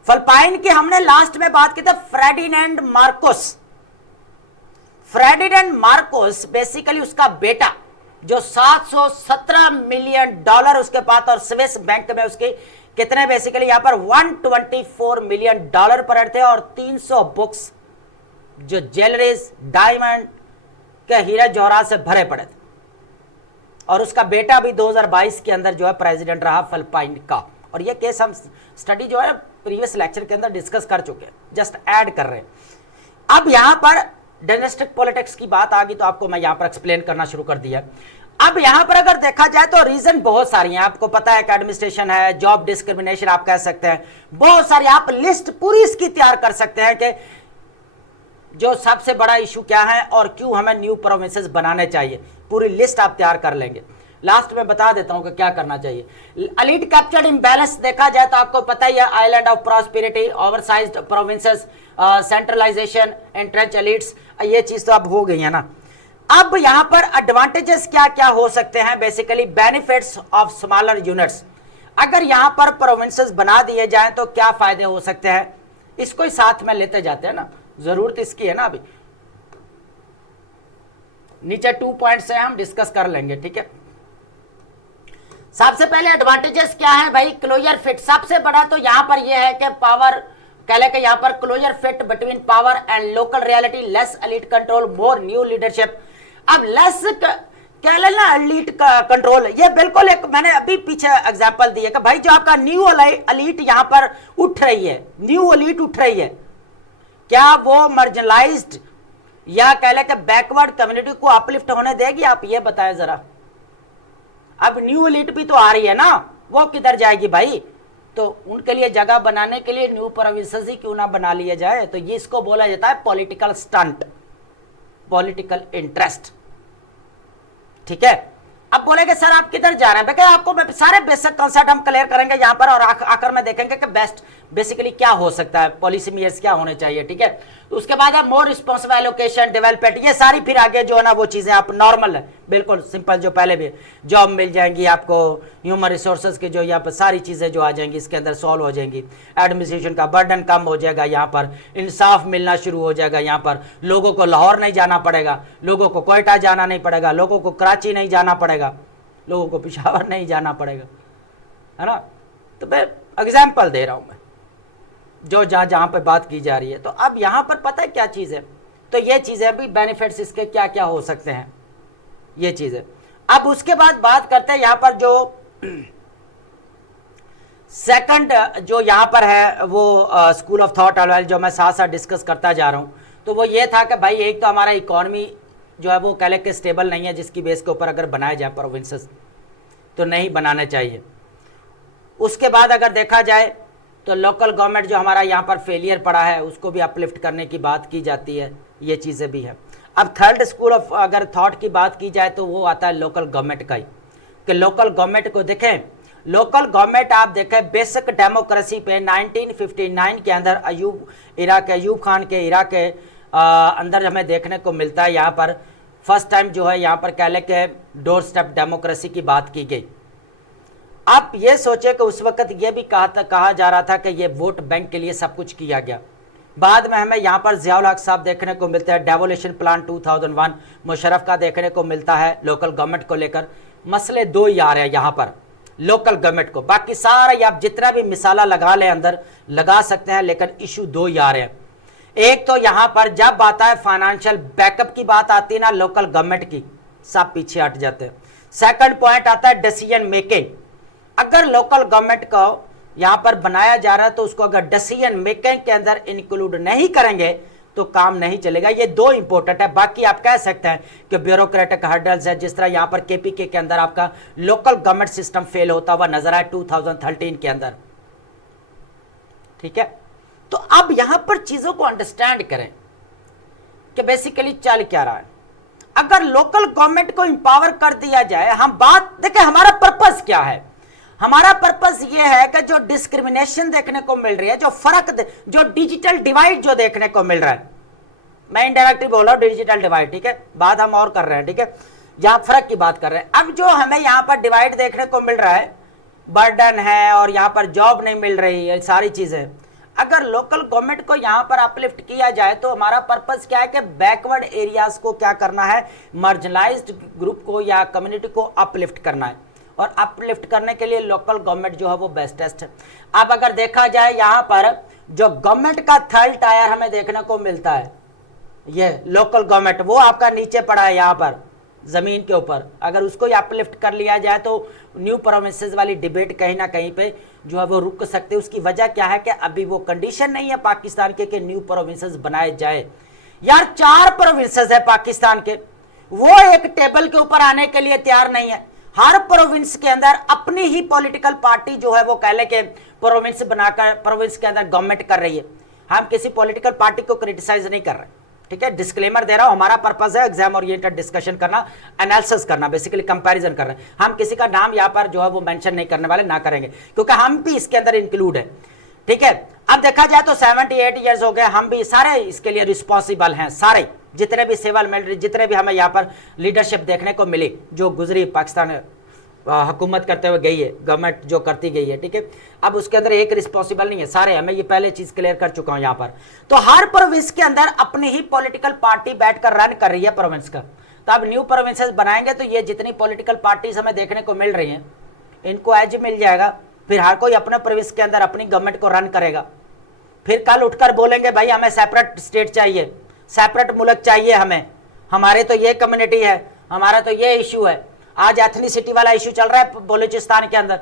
फिलिपाइन की हमने लास्ट में बात की थी, फ्रेडिनेंड मार्कोस बेसिकली उसका बेटा जो 717 मिलियन डॉलर उसके पास और स्विस बैंक में उसके कितने बेसिकली यहां पर 124 मिलियन डॉलर पड़े थे और 300 बुक्स जो ज्वेलरीज डायमंड के हीरे जवाहरात से भरे पड़े थे। और उसका बेटा भी 2022 के अंदर जो है प्रेसिडेंट रहा फिलिपाइन का। और ये केस हम स्टडी जो है प्रीवियस लेक्चर के अंदर डिस्कस कर चुके हैं, जस्ट ऐड कर रहे हैं। अब यहां पर डायनेस्टिक पॉलिटिक्स की बात आ गई तो आपको मैं यहां पर एक्सप्लेन करना शुरू कर दिया। अब यहां पर अगर देखा जाए तो रीजन बहुत सारी हैं, आपको पता है कि एडमिनिस्ट्रेशन है, जॉब डिस्क्रिमिनेशन आप कह सकते हैं, बहुत सारी आप लिस्ट पूरी इसकी तैयार कर सकते हैं कि जो सबसे बड़ा इशू क्या है और क्यों हमें न्यू प्रोविंसेस बनाने चाहिए, पूरी लिस्ट आप तैयार कर लेंगे। लास्ट में बता देता हूं कि क्या करना चाहिए। एलीट कैप्चर्ड इम्बैलेंस देखा जाए तो आपको पता ही है, island of prosperity, oversized provinces, centralisation, entrench elites, ये चीज तो अब हो गई है ना। अब यहां पर एडवांटेजेस क्या क्या हो सकते हैं, basically benefits of smaller units. अगर यहां पर प्रोविंसेस बना दिए जाएं तो क्या फायदे हो सकते हैं, इसको ही साथ में लेते जाते हैं ना, जरूरत इसकी है ना। अभी नीचे 2 पॉइंट से हम डिस्कस कर लेंगे, ठीक है। सबसे पहले एडवांटेजेस क्या है भाई, क्लोजर फिट। सबसे बड़ा तो यहां पर यह है कि पावर कह ले कि यहां पर closer fit between power and local reality, less elite control, more new leadership. अब लेस कह लेना एलीट कंट्रोल, ये बिल्कुल एक मैंने अभी पीछे एग्जांपल दी है कि भाई जो आपका न्यू एलीट यहां पर उठ रही है, न्यू एलीट उठ रही है, क्या वो मार्जिनलाइज्ड या कह ले कि बैकवर्ड कम्युनिटी को अपलिफ्ट होने देगी, आप ये बताएं जरा। अब न्यू एलीट भी तो आ रही है ना, वो किधर जाएगी भाई, तो उनके लिए जगह बनाने के लिए न्यू प्रोविंसेस ही क्यों ना बना लिया जाए। तो ये इसको बोला जाता है पॉलिटिकल स्टंट, पॉलिटिकल इंटरेस्ट, ठीक है। अब बोलेंगे सर आप किधर जा रहे हैं, बेटा आपको मैं सारे बेसिक कॉन्सेप्ट हम क्लियर करेंगे यहां पर और आकर में देखेंगे कि बेस्ट बेसिकली क्या हो सकता है, पॉलिसी मेयर्स क्या होने चाहिए, ठीक है। तो उसके बाद आप मोर रिस्पॉन्सिबल एलोकेशन, डेवलपमेंट, ये सारी फिर आगे जो है ना वो चीजें आप नॉर्मल है बिल्कुल सिंपल, जो पहले भी जॉब मिल जाएंगी आपको, ह्यूमन रिसोर्सेज की जो यहाँ पर सारी चीजें जो आ जाएंगी इसके अंदर सॉल्व हो जाएंगी, एडमिनिस्ट्रेशन का बर्डन कम हो जाएगा, यहाँ पर इंसाफ मिलना शुरू हो जाएगा, यहाँ पर लोगों को लाहौर नहीं जाना पड़ेगा, लोगों को कोयटा जाना नहीं पड़ेगा, लोगों को कराची नहीं जाना पड़ेगा, लोगों को पेशावर नहीं जाना पड़ेगा, है ना। तो मैं एग्जाम्पल दे रहा हूं मैं जो जहां पे बात की जा रही है। तो अब यहां पर पता है क्या चीज है, तो ये चीजें भी बेनिफिट्स इसके क्या क्या हो सकते हैं, ये चीजें। अब उसके बाद बात करते हैं यहां पर जो सेकंड जो यहां पर है वो स्कूल ऑफ थॉट जो मैं साथ साथ डिस्कस करता जा रहा हूं, तो वो ये था कि भाई एक तो हमारा इकोनॉमी जो है वो कह ले के स्टेबल नहीं है, जिसकी बेस के ऊपर अगर बनाया जाए प्रोविंसेस, तो नहीं बनाने चाहिए। उसके बाद अगर देखा जाए तो लोकल गवर्नमेंट जो हमारा यहाँ पर फेलियर पड़ा है उसको भी अपलिफ्ट करने की बात की जाती है, ये चीज़ें भी है। अब थर्ड स्कूल ऑफ अगर थॉट की बात की जाए तो वो आता है लोकल गवर्नमेंट का ही, कि लोकल गवर्नमेंट को देखें, लोकल गवर्नमेंट आप देखें बेसिक डेमोक्रेसी पे 1959 के अंदर अयूब खान के इरा के अंदर हमें देखने को मिलता है। यहाँ पर फर्स्ट टाइम जो है यहाँ पर कह ले के डोर स्टेप डेमोक्रेसी की बात की गई। आप ये सोचे कि उस वक्त ये भी कहा जा रहा था कि ये वोट बैंक के लिए सब कुछ किया गया। बाद में हमें यहाँ पर ज़ियाउल हक साहब देखने को मिलते हैं, डेवोल्यूशन प्लान 2001 मुशर्रफ का देखने को मिलता है लोकल गवर्नमेंट को लेकर। मसले दो ही आ रहे हैं यहाँ पर लोकल गवर्नमेंट को, बाकी सारा आप जितना भी मिसाला लगा लें अंदर लगा सकते हैं, लेकिन इशू दो ही आ रहे हैं। एक तो यहाँ पर जब आता है फाइनेंशियल बैकअप की बात आती है ना लोकल गवर्नमेंट की, सब पीछे हट जाते हैं। सेकंड पॉइंट आता है डिसीजन मेकिंग। अगर लोकल गवर्नमेंट को यहाँ पर बनाया जा रहा है तो उसको अगर डिसीजन मेकिंग के अंदर इंक्लूड नहीं करेंगे तो काम नहीं चलेगा। ये दो इंपॉर्टेंट है। बाकी आप कह सकते हैं कि ब्यूरोक्रेटिक हर्डल्स है, जिस तरह यहां पर केपीके के अंदर आपका लोकल गवर्नमेंट सिस्टम फेल होता हुआ नजर आया 2013 के अंदर, ठीक है। तो अब यहां पर चीजों को अंडरस्टैंड करें कि बेसिकली चल क्या रहा है। अगर लोकल गवर्नमेंट को इंपावर कर दिया जाए, हम बात देखें हमारा पर्पस क्या है। हमारा पर्पस ये है कि जो डिस्क्रिमिनेशन देखने को मिल रही है, जो फर्क, जो डिजिटल डिवाइड जो देखने को मिल रहा है, मैं इनडायरेक्टली बोल रहा हूं डिजिटल डिवाइड, ठीक है, बात हम और कर रहे हैं, ठीक है, यहां फर्क की बात कर रहे हैं। अब जो हमें यहां पर डिवाइड देखने को मिल रहा है, बर्डन है और यहां पर जॉब नहीं मिल रही है, सारी चीजें, अगर लोकल गवर्नमेंट को यहां पर अपलिफ्ट किया जाए तो हमारा पर्पस क्या है कि बैकवर्ड एरियाज को क्या करना है, मार्जिनलाइज्ड ग्रुप को या कम्युनिटी को अपलिफ्ट करना है, और अपलिफ्ट करने के लिए लोकल गवर्नमेंट जो है वो बेस्टेस्ट है। अब अगर देखा जाए यहां पर जो गवर्नमेंट का थर्ड टायर हमें देखने को मिलता है, ये लोकल गवर्नमेंट, वो आपका नीचे पड़ा है यहां पर जमीन के ऊपर। अगर उसको अपलिफ्ट कर लिया जाए तो न्यू प्रोविंसेस वाली डिबेट कहीं ना कहीं पे जो है वो रुक सकते हैं। उसकी वजह क्या है कि अभी वो कंडीशन नहीं है पाकिस्तान के कि न्यू प्रोविंसेस बनाए जाए। यार 4 प्रोविंसेस है पाकिस्तान के, वो एक टेबल के ऊपर आने के लिए तैयार नहीं है। हर प्रोविंस के अंदर अपनी ही पॉलिटिकल पार्टी जो है वो कह ले के प्रोविंस बनाकर प्रोविंस के अंदर गवर्नमेंट कर रही है। हम किसी पॉलिटिकल पार्टी को क्रिटिसाइज नहीं कर रहे, ठीक है, डिस्क्लेमर दे रहा हूं। हमारा पर्पस है एग्जाम ओरिएंटेड डिस्कशन करना, एनालिसिस करना, बेसिकली कंपैरिजन कर रहे हैं। हम किसी का नाम यहां पर जो है वो मेंशन नहीं करने वाले, ना करेंगे, क्योंकि हम भी इसके अंदर इंक्लूड है, ठीक है। अब देखा जाए तो 78 ईयर्स हो गए, हम भी सारे इसके लिए रिस्पॉन्सिबल हैं, सारे जितने भी सिविल मिलिट्री, जितने भी हमें यहाँ पर लीडरशिप देखने को मिली जो गुजरी पाकिस्तान हुकूमत करते हुए गई है, गवर्नमेंट जो करती गई है, ठीक है। अब उसके अंदर एक रिस्पॉन्सिबल नहीं है, सारे हैं, मैं ये पहले चीज क्लियर कर चुका हूं यहाँ पर। तो हर प्रोविंस के अंदर अपनी ही पॉलिटिकल पार्टी बैठकर रन कर रही है प्रोविंस का। तो अब न्यू प्रोविंसेस बनाएंगे तो ये जितनी पॉलिटिकल पार्टीज हमें देखने को मिल रही हैं, इनको एज मिल जाएगा, फिर हर कोई अपने प्रोविंस के अंदर अपनी गवर्नमेंट को रन करेगा। फिर कल उठकर बोलेंगे भाई हमें सेपरेट स्टेट चाहिए, सेपरेट मुल्क चाहिए हमें, हमारे तो ये कम्युनिटी है, हमारा तो ये इशू है। आज एथनिसिटी वाला इशू चल रहा है बलूचिस्तान के अंदर,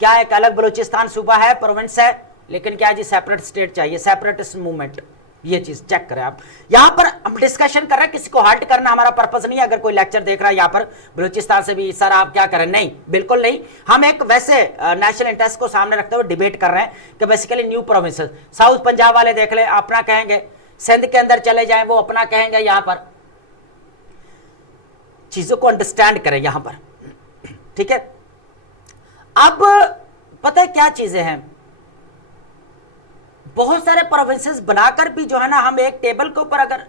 क्या एक अलग बलूचिस्तान सूबा है, प्रोविंस है, लेकिन क्या जी सेपरेट स्टेट चाहिए, सेपरेटिस्ट मूवमेंट। ये चीज चेक करें आप। यहां पर हम डिस्कशन कर रहे हैं, किसी को हर्ट करना हमारा पर्पस नहीं है। अगर कोई लेक्चर देख रहा है यहां पर बलूचिस्तान से भी, सर आप क्या करें, नहीं, बिल्कुल नहीं। हम एक वैसे नेशनल इंटरेस्ट को सामने रखते हुए डिबेट कर रहे हैं कि basically new provinces, south Punjab वाले देख ले अपना कहेंगे, सिंध के अंदर चले जाएं वो अपना कहेंगे। यहां पर चीजों को अंडरस्टैंड करें यहां पर, ठीक है। अब पता है क्या चीजें हैं, बहुत सारे प्रोविंसेस बनाकर भी जो है ना हम एक टेबल के ऊपर अगर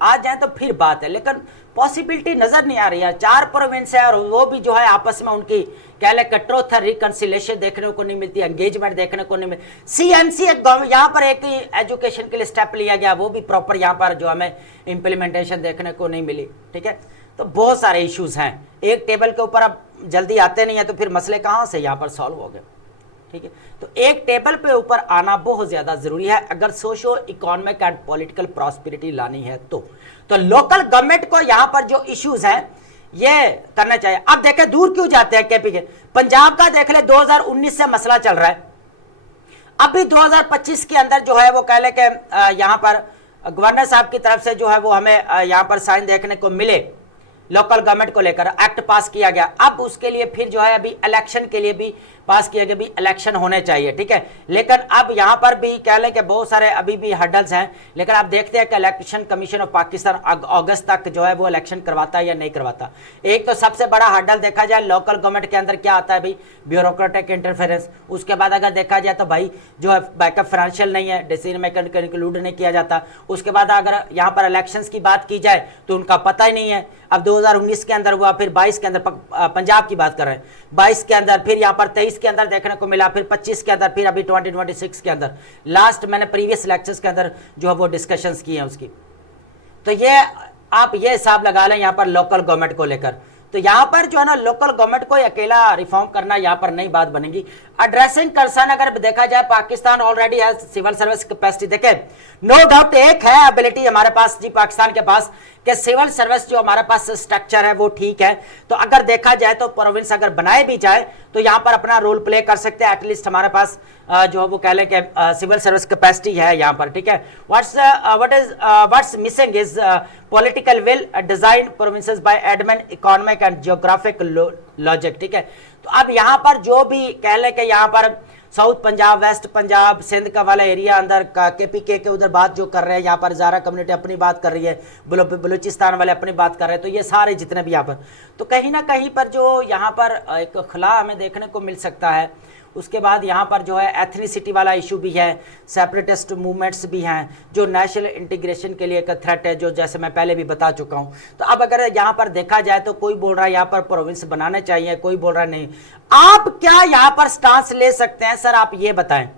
आ जाएं तो फिर बात है, लेकिन पॉसिबिलिटी नजर नहीं आ रही है। 4 प्रोविंस है और वो भी जो है आपस में उनकी कह ले ट्रुथ और रिकंसिलेशन देखने को नहीं मिलती, एंगेजमेंट देखने को नहीं मिलती। सीएनसी यहाँ पर एक एजुकेशन के लिए स्टेप लिया गया, वो भी प्रॉपर यहाँ पर जो हमें इंप्लीमेंटेशन देखने को नहीं मिली, ठीक है। तो बहुत सारे इश्यूज हैं, एक टेबल के ऊपर अब जल्दी आते नहीं है तो फिर मसले कहां से यहाँ पर सॉल्व हो गए, ठीक है। तो एक टेबल पे ऊपर आना बहुत ज्यादा जरूरी है अगर socio economic and political prosperity लानी है तो लोकल गवर्नमेंट को यहां पर जो इश्यूज हैं ये करना चाहिए। अब देखें दूर क्यों जाते हैं केपी के, पंजाब का देख ले 2019 से मसला चल रहा है, अभी 2025 के अंदर जो है वो कह ले कि यहां पर गवर्नर साहब की तरफ से जो है वो हमें यहां पर साइन देखने को मिले, लोकल गवर्नमेंट को लेकर एक्ट पास किया गया। अब उसके लिए फिर जो है अभी इलेक्शन के लिए भी पास किया गया, भी इलेक्शन होने चाहिए, ठीक है। लेकिन अब यहां पर भी कह लें कि बहुत सारे अभी भी हर्डल्स हैं, लेकिन आप देखते हैं कि इलेक्शन कमीशन ऑफ पाकिस्तान अगस्त तक जो है वो इलेक्शन करवाता है या नहीं करवाता। एक तो सबसे बड़ा हर्डल देखा जाए लोकल गवर्नमेंट के अंदर क्या आता है भाई, ब्यूरोक्रेटिक इंटरफेरेंस। उसके बाद अगर देखा जाए तो भाई जो है बैकअप फाइनेंशियल नहीं है, डिसीजन मेकर को इंक्लूड नहीं किया जाता। उसके बाद अगर यहाँ पर इलेक्शंस की बात की जाए तो उनका पता ही नहीं है। अब 2019 के अंदर हुआ, फिर 22 के अंदर, पंजाब की बात कर रहे हैं, 22 के अंदर, फिर यहाँ पर 23 के अंदर देखने को मिला, फिर 25 के अंदर, फिर अभी 2026 के अंदर। लास्ट मैंने प्रीवियस लेक्चर्स के अंदर जो है वो डिस्कशंस किए हैं उसकी। तो ये आप ये हिसाब लगा लें यहाँ पर लोकल गवर्नमेंट को लेकर। तो यहाँ पर जो है ना लोकल गवर्नमेंट को अकेला रिफॉर्म करना यहाँ पर नई बात बनेगी। एड्रेसिंग कंसर्न अगर देखा जाए, पाकिस्तान ऑलरेडी है सिविल सर्विस कैपेसिटी, देखे नो डाउट एक है एबिलिटी हमारे पास जी पाकिस्तान के पास कि सिविल सर्विस जो हमारे पास स्ट्रक्चर है वो ठीक है, तो अगर देखा जाए तो प्रोविंस अगर बनाए भी जाए तो यहाँ पर अपना रोल प्ले कर सकते हैं। एटलीस्ट हमारे पास जो है वो कह लें कि सिविल सर्विस कैपेसिटी है यहाँ पर, ठीक है। What's missing is political will design provinces by admin economic and geographic logic, ठीक है। तो अब यहाँ पर जो भी कह लें कि यहाँ पर साउथ पंजाब, वेस्ट पंजाब, सिंध का वाला एरिया अंदर का केपीके के उधर बात जो कर रहे हैं, यहाँ पर ज़ारा कम्युनिटी अपनी बात कर रही है, बलूचिस्तान वाले अपनी बात कर रहे हैं, तो ये सारे जितने भी यहाँ पर, तो कहीं ना कहीं पर जो यहाँ पर एक खला हमें देखने को मिल सकता है। उसके बाद यहाँ पर जो है एथनिसिटी वाला इशू भी है, सेपरेटिस्ट मूवमेंट्स भी हैं, जो नेशनल इंटीग्रेशन के लिए एक थ्रेट है, जो जैसे मैं पहले भी बता चुका हूँ। तो अब अगर यहाँ पर देखा जाए तो कोई बोल रहा है यहाँ पर प्रोविंस बनाने चाहिए, कोई बोल रहा है नहीं। आप क्या यहाँ पर स्टांस ले सकते हैं सर, आप ये बताएं।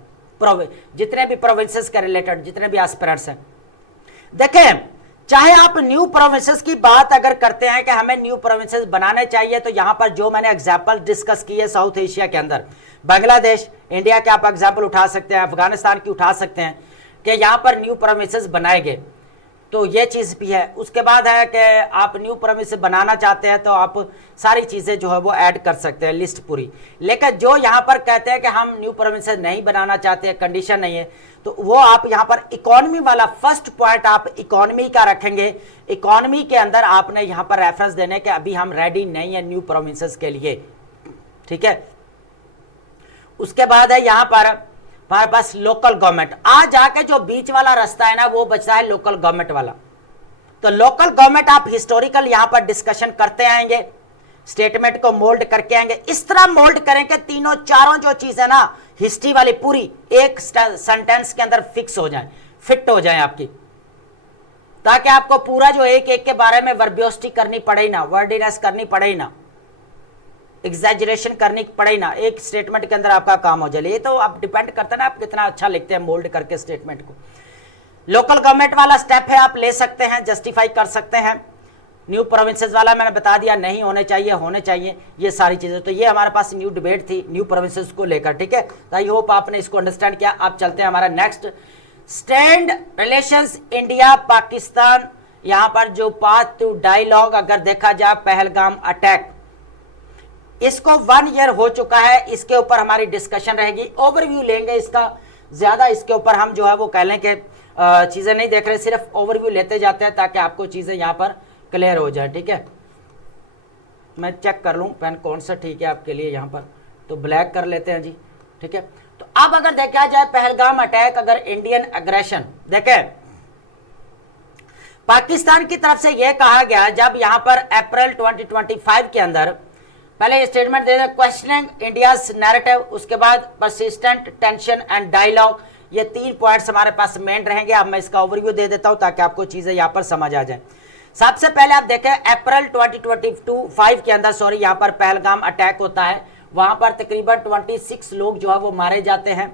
जितने भी प्रोविंसेस के रिलेटेड जितने भी एस्पिरेंट्स हैं, देखें, चाहे आप न्यू प्रोविंसेस की बात अगर करते हैं कि हमें न्यू प्रोविंसेस बनाने चाहिए, तो यहां पर जो मैंने एग्जांपल डिस्कस की है साउथ एशिया के अंदर, बांग्लादेश, इंडिया के आप एग्जांपल उठा सकते हैं, अफगानिस्तान की उठा सकते हैं कि यहां पर न्यू प्रोविंसेस बनाए गए, तो ये चीज़ भी है। उसके बाद है कि आप न्यू प्रोविंस बनाना चाहते हैं तो आप सारी चीज़ें जो है वो ऐड कर सकते हैं, लिस्ट पूरी। लेकिन जो यहाँ पर कहते हैं कि हम न्यू प्रोविंस नहीं बनाना चाहते हैं, कंडीशन नहीं है, तो वो आप यहाँ पर इकोनॉमी वाला फर्स्ट पॉइंट आप इकोनॉमी का रखेंगे। इकोनॉमी के अंदर आपने यहाँ पर रेफरेंस देने के अभी हम रेडी नहीं है न्यू प्रोविंसेस के लिए, ठीक है। उसके बाद है यहाँ पर हमारे पास लोकल गवर्नमेंट, आज जाके जो बीच वाला रास्ता है ना वो बचता है लोकल गवर्नमेंट वाला। तो लोकल गवर्नमेंट आप हिस्टोरिकल यहां पर डिस्कशन करते आएंगे, स्टेटमेंट को मोल्ड करके आएंगे, इस तरह मोल्ड करेंगे तीनों चारों जो चीज है ना हिस्ट्री वाली पूरी एक सेंटेंस के अंदर फिक्स हो जाए, फिट हो जाए आपकी, ताकि आपको पूरा जो एक एक के बारे में वर्बियोसिटी करनी पड़े ना, वर्डिनेस करनी पड़े ना, एग्जैजरेशन करनी पड़े ना, एक स्टेटमेंट के अंदर आपका काम हो जाए। ये तो आप डिपेंड करता है ना आप कितना अच्छा लिखते हैं मोल्ड करके स्टेटमेंट को। लोकल गवर्नमेंट वाला स्टेप है, आप ले सकते हैं, जस्टिफाई कर सकते हैं। न्यू प्रोविंसेस वाला मैंने बता दिया नहीं होने चाहिए, होने चाहिए, ये सारी चीजें। तो ये हमारे पास न्यू डिबेट थी न्यू प्रोविंसेस को लेकर, ठीक है। तो आई होप आपने इसको अंडरस्टैंड किया। आप चलते हैं हमारा next, stand relations India Pakistan. यहां पर जो पाथ टू डायलॉग अगर देखा जाए, पहलगाम अटैक, इसको 1 ईयर हो चुका है, इसके ऊपर हमारी डिस्कशन रहेगी, ओवरव्यू लेंगे इसका, ज्यादा इसके ऊपर हम जो है वो कह लें कि चीजें नहीं देख रहे, सिर्फ ओवरव्यू लेते जाते हैं ताकि आपको चीजें यहां पर क्लियर हो जाए, ठीक है। मैं चेक कर लूं पेन कौन सा ठीक है आपके लिए, यहां पर तो ब्लैक कर लेते हैं जी, ठीक है। तो अब अगर देखा जाए पहलगाम अटैक, अगर इंडियन एग्रेशन देखें, पाकिस्तान की तरफ से यह कहा गया जब यहां पर अप्रैल 2025 के अंदर पहले स्टेटमेंट दे दें, क्वेश्चनिंग इंडियाज नैरेटिव, उसके बाद परसिस्टेंट टेंशन एंड डायलॉग, ये 3 पॉइंट्स हमारे पास मेन रहेंगे। अब मैं इसका ओवरव्यू दे देता हूं ताकि आपको चीजें यहां पर समझ आ जाए। सबसे पहले आप देखें अप्रैल 2025 के अंदर सॉरी यहां पर पहलगाम अटैक होता है, वहां पर तकरीबन 26 लोग जो है वो मारे जाते हैं।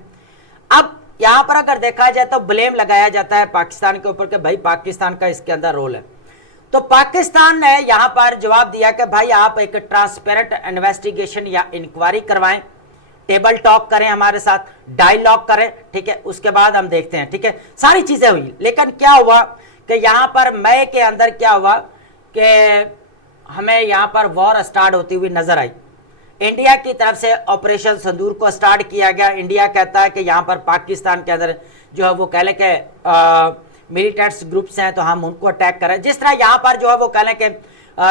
अब यहां पर अगर देखा जाए तो ब्लेम लगाया जाता है पाकिस्तान के ऊपर कि भाई पाकिस्तान का इसके अंदर रोल है। तो पाकिस्तान ने यहां पर जवाब दिया कि भाई आप एक ट्रांसपेरेंट इन्वेस्टिगेशन या इंक्वायरी करवाएं, टेबल टॉक करें हमारे साथ, डायलॉग करें, ठीक है। उसके बाद हम देखते हैं, ठीक है, सारी चीजें हुई। लेकिन क्या हुआ कि यहां पर मई के अंदर क्या हुआ कि हमें यहां पर वॉर स्टार्ट होती हुई नजर आई। इंडिया की तरफ से ऑपरेशन सिंदूर को स्टार्ट किया गया। इंडिया कहता है कि यहां पर पाकिस्तान के अंदर जो है वो कह लें कि मिलिटेंट्स ग्रुप्स हैं तो हम उनको अटैक करें, जिस तरह यहाँ पर जो है वो कह लें कि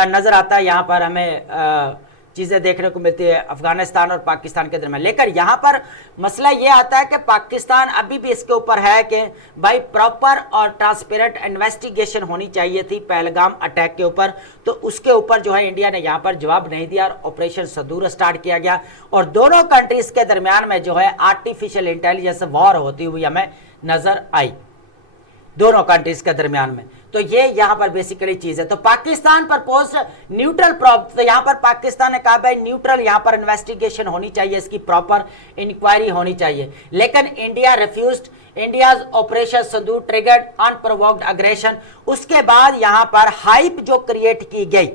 नजर आता है, यहाँ पर हमें चीजें देखने को मिलती है अफगानिस्तान और पाकिस्तान के दरमियान। लेकिन यहाँ पर मसला ये आता है कि पाकिस्तान अभी भी इसके ऊपर है कि भाई प्रॉपर और ट्रांसपेरेंट इन्वेस्टिगेशन होनी चाहिए थी पहलगाम अटैक के ऊपर। तो उसके ऊपर जो है इंडिया ने यहाँ पर जवाब नहीं दिया और ऑपरेशन सिंदूर स्टार्ट किया गया और दोनों कंट्रीज के दरमियान में जो है आर्टिफिशियल इंटेलिजेंस वॉर होती हुई हमें नजर आई, दोनों कंट्रीज के दरमियान में। तो ये यहां पर बेसिकली चीज है। तो पाकिस्तान प्रपोज न्यूट्रल तो यहां पर पाकिस्तान ने कहा भाई न्यूट्रल यहां पर इन्वेस्टिगेशन होनी चाहिए, इसकी प्रॉपर इंक्वायरी होनी चाहिए। लेकिन इंडिया रिफ्यूज्ड। इंडियाज ऑपरेशन सिंदूर ट्रिगर्ड अनप्रोवोक्ड अग्रेशन। उसके बाद यहां पर हाइप जो क्रिएट की गई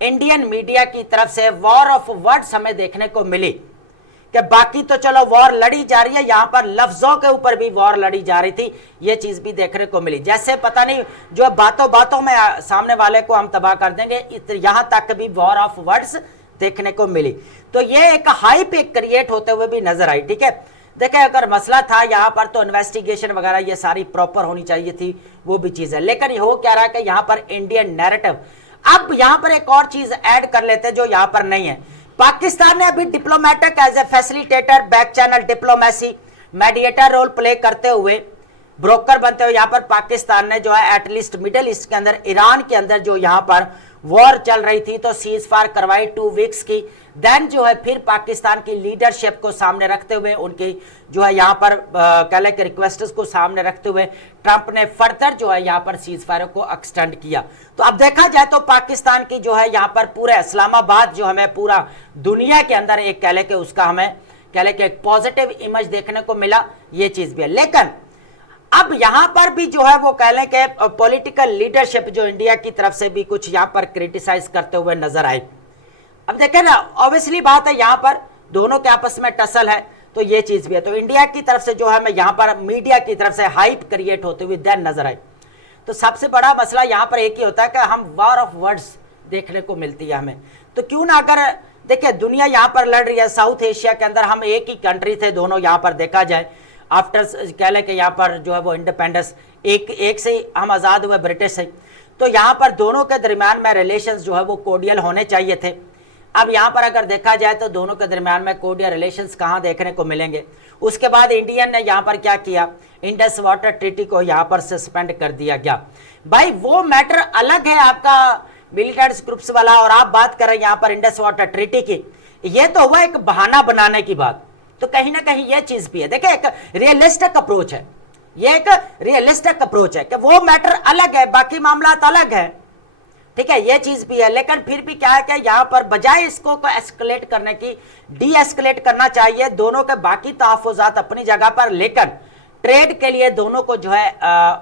इंडियन मीडिया की तरफ से, वॉर ऑफ वर्ड्स हमें देखने को मिली कि बाकी तो चलो वॉर लड़ी जा रही है, यहां पर लफ्जों के ऊपर भी वॉर लड़ी जा रही थी, ये चीज भी देखने को मिली। जैसे पता नहीं जो बातों बातों में सामने वाले को हम तबाह कर देंगे, यहां तक भी वॉर ऑफ वर्ड्स देखने को मिली। तो ये एक हाइप एक क्रिएट होते हुए भी नजर आई। ठीक है, देखें अगर मसला था यहाँ पर तो इन्वेस्टिगेशन वगैरह ये सारी प्रॉपर होनी चाहिए थी, वो भी चीज है। लेकिन ये हो क्या रहा है कि यहाँ पर इंडियन नैरेटिव, अब यहाँ पर एक और चीज ऐड कर लेते हैं जो यहाँ पर नहीं है। पाकिस्तान ने अभी diplomatic as a facilitator, back channel diplomacy, mediator role play करते हुए, ब्रोकर बनते हुए यहाँ पर पाकिस्तान ने जो है एटलीस्ट मिडिल ईस्ट के अंदर, ईरान के अंदर जो यहाँ पर वॉर चल रही थी तो सीज फायर करवाई 2 वीक्स की। देन जो है फिर पाकिस्तान की लीडरशिप को सामने रखते हुए, उनकी जो है यहाँ पर कह लें कि रिक्वेस्ट्स को सामने रखते हुए ट्रंप ने फर्दर जो है यहाँ पर सीज फायर को एक्सटेंड किया। तो अब देखा जाए तो पाकिस्तान की जो है यहाँ पर पूरे इस्लामाबाद जो हमें पूरा दुनिया के अंदर एक कह लें कि उसका हमें कह लें कि एक पॉजिटिव इमेज देखने को मिला, ये चीज भी है। लेकिन अब यहां पर भी जो है वो कह लें कि पॉलिटिकल लीडरशिप जो इंडिया की तरफ से भी कुछ यहां पर क्रिटिसाइज करते हुए नजर आई। अब देखें ना, ऑब्वियसली बात है यहां पर दोनों के आपस में टसल है, तो ये चीज भी है। तो इंडिया की तरफ से जो है मैं यहां पर मीडिया की तरफ से हाइप क्रिएट होते हुए देन नजर आई। तो सबसे बड़ा मसला यहां पर एक ही होता है कि हम वॉर ऑफ वर्ड्स देखने को मिलती है हमें। तो क्यों ना, अगर देखिए दुनिया यहां पर लड़ रही है, साउथ एशिया के अंदर हम एक ही कंट्री थे दोनों, यहां पर देखा जाए आफ्टर कह लें कि यहाँ पर जो है वो इंडिपेंडेंस एक से ही हम आज़ाद हुए ब्रिटिश से, तो यहाँ पर दोनों के दरमियान में रिलेशंस जो है वो कोर्डियल होने चाहिए थे। अब यहाँ पर अगर देखा जाए तो दोनों के दरमियान में कोर्डियल रिलेशंस कहाँ देखने को मिलेंगे। उसके बाद इंडियन ने यहाँ पर क्या किया, इंडस वाटर ट्रीटी को यहाँ पर सस्पेंड कर दिया गया। भाई वो मैटर अलग है आपका मिलिटेंट्स ग्रुप्स वाला, और आप बात कर रहे हैं यहाँ पर इंडस वाटर ट्रीटी की, ये तो हुआ एक बहाना बनाने की बात। तो कहीं ना कहीं ये चीज भी है, देखिए एक रियलिस्टिक अप्रोच है, ये एक रियलिस्टिक अप्रोच है कि वो मैटर अलग है, बाकी मामला अलग है। ठीक है, ये चीज भी है। लेकिन फिर भी क्या है कि यहाँ पर बजाय इसको एस्केलेट करने की, डी एस्केलेट करना चाहिए। दोनों के बाकी तहफ़्फ़ुज़ात अपनी जगह पर, लेकिन ट्रेड के लिए दोनों को जो है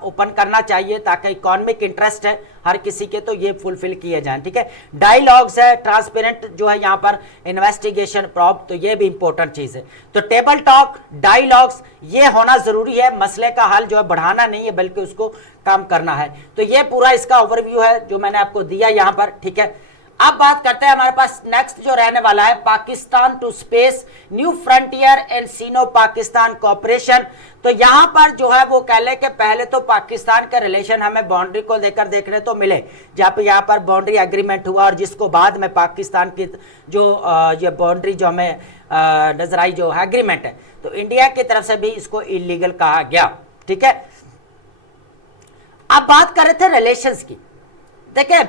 ओपन करना चाहिए ताकि इकोनॉमिक इंटरेस्ट है हर किसी के, तो ये फुलफिल किए जाएं। ठीक है, डायलॉग्स है, ट्रांसपेरेंट जो है यहाँ पर इन्वेस्टिगेशन प्रॉब, तो ये भी इंपॉर्टेंट चीज है। तो टेबल टॉक, डायलॉग्स ये होना जरूरी है, मसले का हल जो है बढ़ाना नहीं है बल्कि उसको कम करना है। तो ये पूरा इसका ओवरव्यू है जो मैंने आपको दिया यहाँ पर। ठीक है, अब बात करते हैं हमारे पास नेक्स्ट जो रहने वाला है, Pakistan to space, new frontier and Sino Pakistan cooperation. तो यहां पर जो है वो कह ले कि पहले तो पाकिस्तान के रिलेशन हमें बाउंड्री को लेकर देखने तो मिले, जहां पे यहाँ पर बाउंड्री एग्रीमेंट हुआ, और जिसको बाद में पाकिस्तान की जो ये बाउंड्री जो हमें नजर आई जो एग्रीमेंट है, तो इंडिया की तरफ से भी इसको इलीगल कहा गया। ठीक है, अब बात कर रहे थे रिलेशंस की। देखिए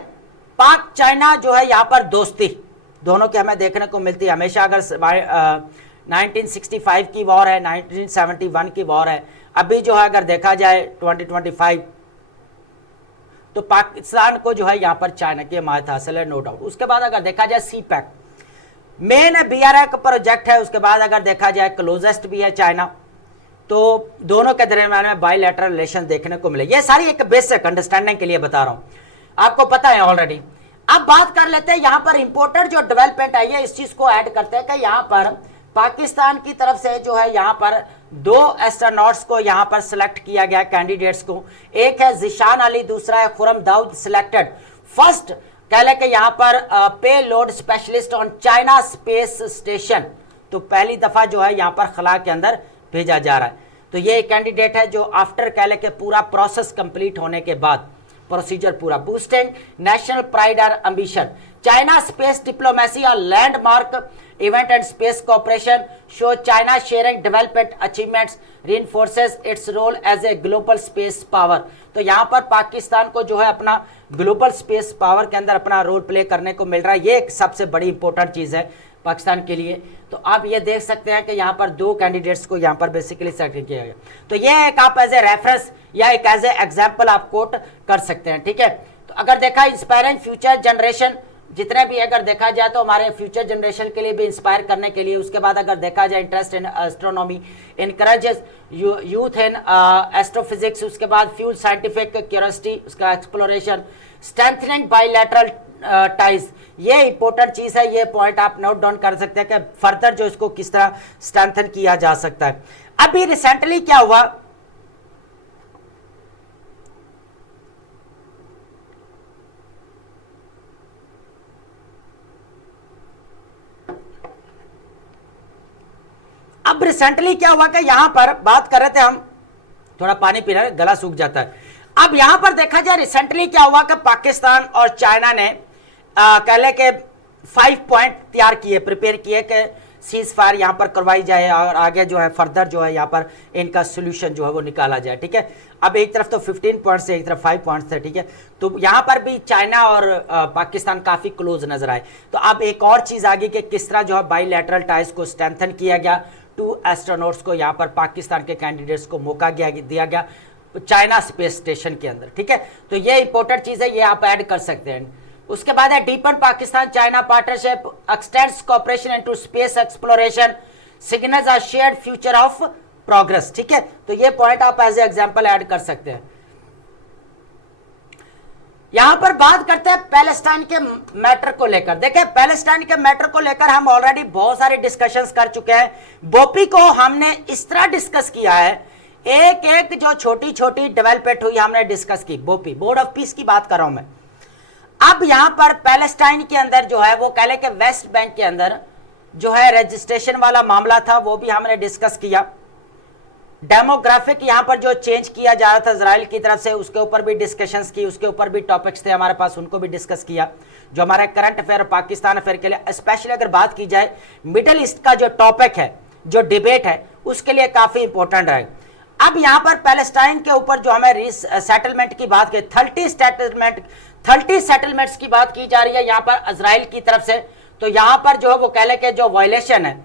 पाक चाइना जो है यहाँ पर दोस्ती दोनों की हमें देखने को मिलती है हमेशा। अगर 1965 की वॉर है, 1971 की वॉर है, अभी जो है अगर देखा जाए 2025, तो पाकिस्तान को जो है यहाँ पर चाइना की हिमायत हासिल है, नो डाउट। उसके बाद अगर देखा जाए सी पैक मेन BRI का प्रोजेक्ट है, उसके बाद अगर देखा जाए क्लोजेस्ट भी है चाइना, तो दोनों के दरमियान में बायलैटरल रिलेशन देखने को मिले। ये सारी एक बेसिक अंडरस्टैंडिंग के लिए बता रहा हूं, आपको पता है ऑलरेडी। अब बात कर लेते हैं यहाँ पर इंपोर्टेंट जो डेवलपमेंट आई है, इस चीज को ऐड करते हैं कि यहाँ पर पाकिस्तान की तरफ से जो है यहाँ पर 2 एस्ट्रोनॉट्स को यहाँ पर सिलेक्ट किया गया, कैंडिडेट्स को। एक है जिशान अली, दूसरा है खुरम दाऊद सिलेक्टेड फर्स्ट कह ले कि यहाँ पर पे load specialist on China space station. तो पहली दफा जो है यहाँ पर खला के अंदर भेजा जा रहा है। तो ये कैंडिडेट है जो आफ्टर कह ले कि पूरा प्रोसेस कंप्लीट होने के बाद, प्रोसीजर पूरा, बूस्टिंग नेशनल प्राइड और एम्बिशन, चाइना स्पेस डिप्लोमेसी और landmark event and space cooperation show China sharing development achievements reinforces its role as a global space power। तो यहाँ पर पाकिस्तान को जो है अपना ग्लोबल स्पेस पावर के अंदर अपना रोल प्ले करने को मिल रहा है। ये एक सबसे बड़ी इंपॉर्टेंट चीज है पाकिस्तान के लिए। तो आप ये देख सकते हैं कि यहाँ पर 2 कैंडिडेट्स को यहाँ पर बेसिकली सेलेक्ट किया गया। तो ये एक आप एज ए रेफरेंस या एक एज ए एग्जाम्पल आप कोट कर सकते हैं। ठीक है, तो अगर देखा इंस्पायरिंग फ्यूचर जनरेशन, जितने भी अगर देखा जाए तो हमारे फ्यूचर जनरेशन के लिए भी इंस्पायर करने के लिए। उसके बाद अगर देखा जाए interest in astronomy, encourages youth in astrophysics. उसके बाद फ्यूल साइंटिफिक क्यूरियोसिटी, उसका एक्सप्लोरेशन, स्ट्रेंथनिंग बायलैटरल टाइज, ये इंपॉर्टेंट चीज है, ये पॉइंट आप नोट डाउन कर सकते हैं कि फर्दर जो इसको किस तरह स्ट्रेंथन किया जा सकता है। अभी रिसेंटली क्या हुआ, अब रिसेंटली क्या हुआ कि यहां पर बात कर रहे थे हम, थोड़ा पानी पी रहे हैं, गला सूख जाता है। अब यहां पर देखा जाए रिसेंटली क्या हुआ कि पाकिस्तान और चाइना ने कह ले के 5 पॉइंट तैयार किए, प्रिपेयर किए कि सीज फायर यहां पर करवाई जाए और आगे जो है फर्दर जो है यहां पर इनका सोल्यूशन जो है वो निकाला जाए। ठीक है, अब एक तरफ तो 15 पॉइंट्स थे, एक तरफ 5 पॉइंट्स थे। ठीक है, तो यहां पर भी चाइना और पाकिस्तान काफी क्लोज नजर आए। तो अब एक और चीज आ गई कि किस तरह जो है बाइलैटरल टाइज को स्ट्रेंथन किया गया। 2 एस्ट्रोनॉट्स को यहां पर पाकिस्तान के कैंडिडेट्स को मौका दिया गया चाइना स्पेस स्टेशन के अंदर। ठीक है, तो ये इंपॉर्टेंट चीज है, ये आप ऐड कर सकते हैं। उसके बाद है deepen Pakistan China partnership x tends cooperation into space exploration, signals a shared future of progress. ठीक है, तो ये पॉइंट आप एज ए एग्जांपल ऐड कर सकते हैं। यहां पर बात करते हैं पैलेस्टाइन के मैटर को लेकर। देखिए, पैलेस्टाइन के मैटर को लेकर हम ऑलरेडी बहुत सारे डिस्कशंस कर चुके हैं। बोपी को हमने इस तरह डिस्कस किया है, एक एक जो छोटी छोटी डेवलपमेंट हुई हमने डिस्कस की। बोपी बोर्ड ऑफ पीस की बात कर रहा हूं मैं। अब यहां पर पैलेस्टाइन के अंदर जो है वो कह ले कि वेस्ट बैंक के अंदर जो है रजिस्ट्रेशन वाला मामला था, वो भी हमने डिस्कस किया। डेमोग्राफिक यहां पर जो चेंज किया जा रहा था इजराइल की तरफ से, उसके ऊपर भी डिस्कशंस की, उसके ऊपर भी टॉपिक्स थे हमारे पास, उनको भी डिस्कस किया। जो हमारा करंट अफेयर पाकिस्तान अफेयर के लिए स्पेशली अगर बात की जाए, मिडल ईस्ट का जो टॉपिक है, जो डिबेट है, उसके लिए काफी इंपॉर्टेंट है। अब यहां पर पैलेस्टाइन के ऊपर जो हमें सेटलमेंट की बात की, 30 सेटलमेंट्स की बात की जा रही है यहां पर इजराइल की तरफ से। तो यहां पर जो है वो कह ले कि जो वायलेशन है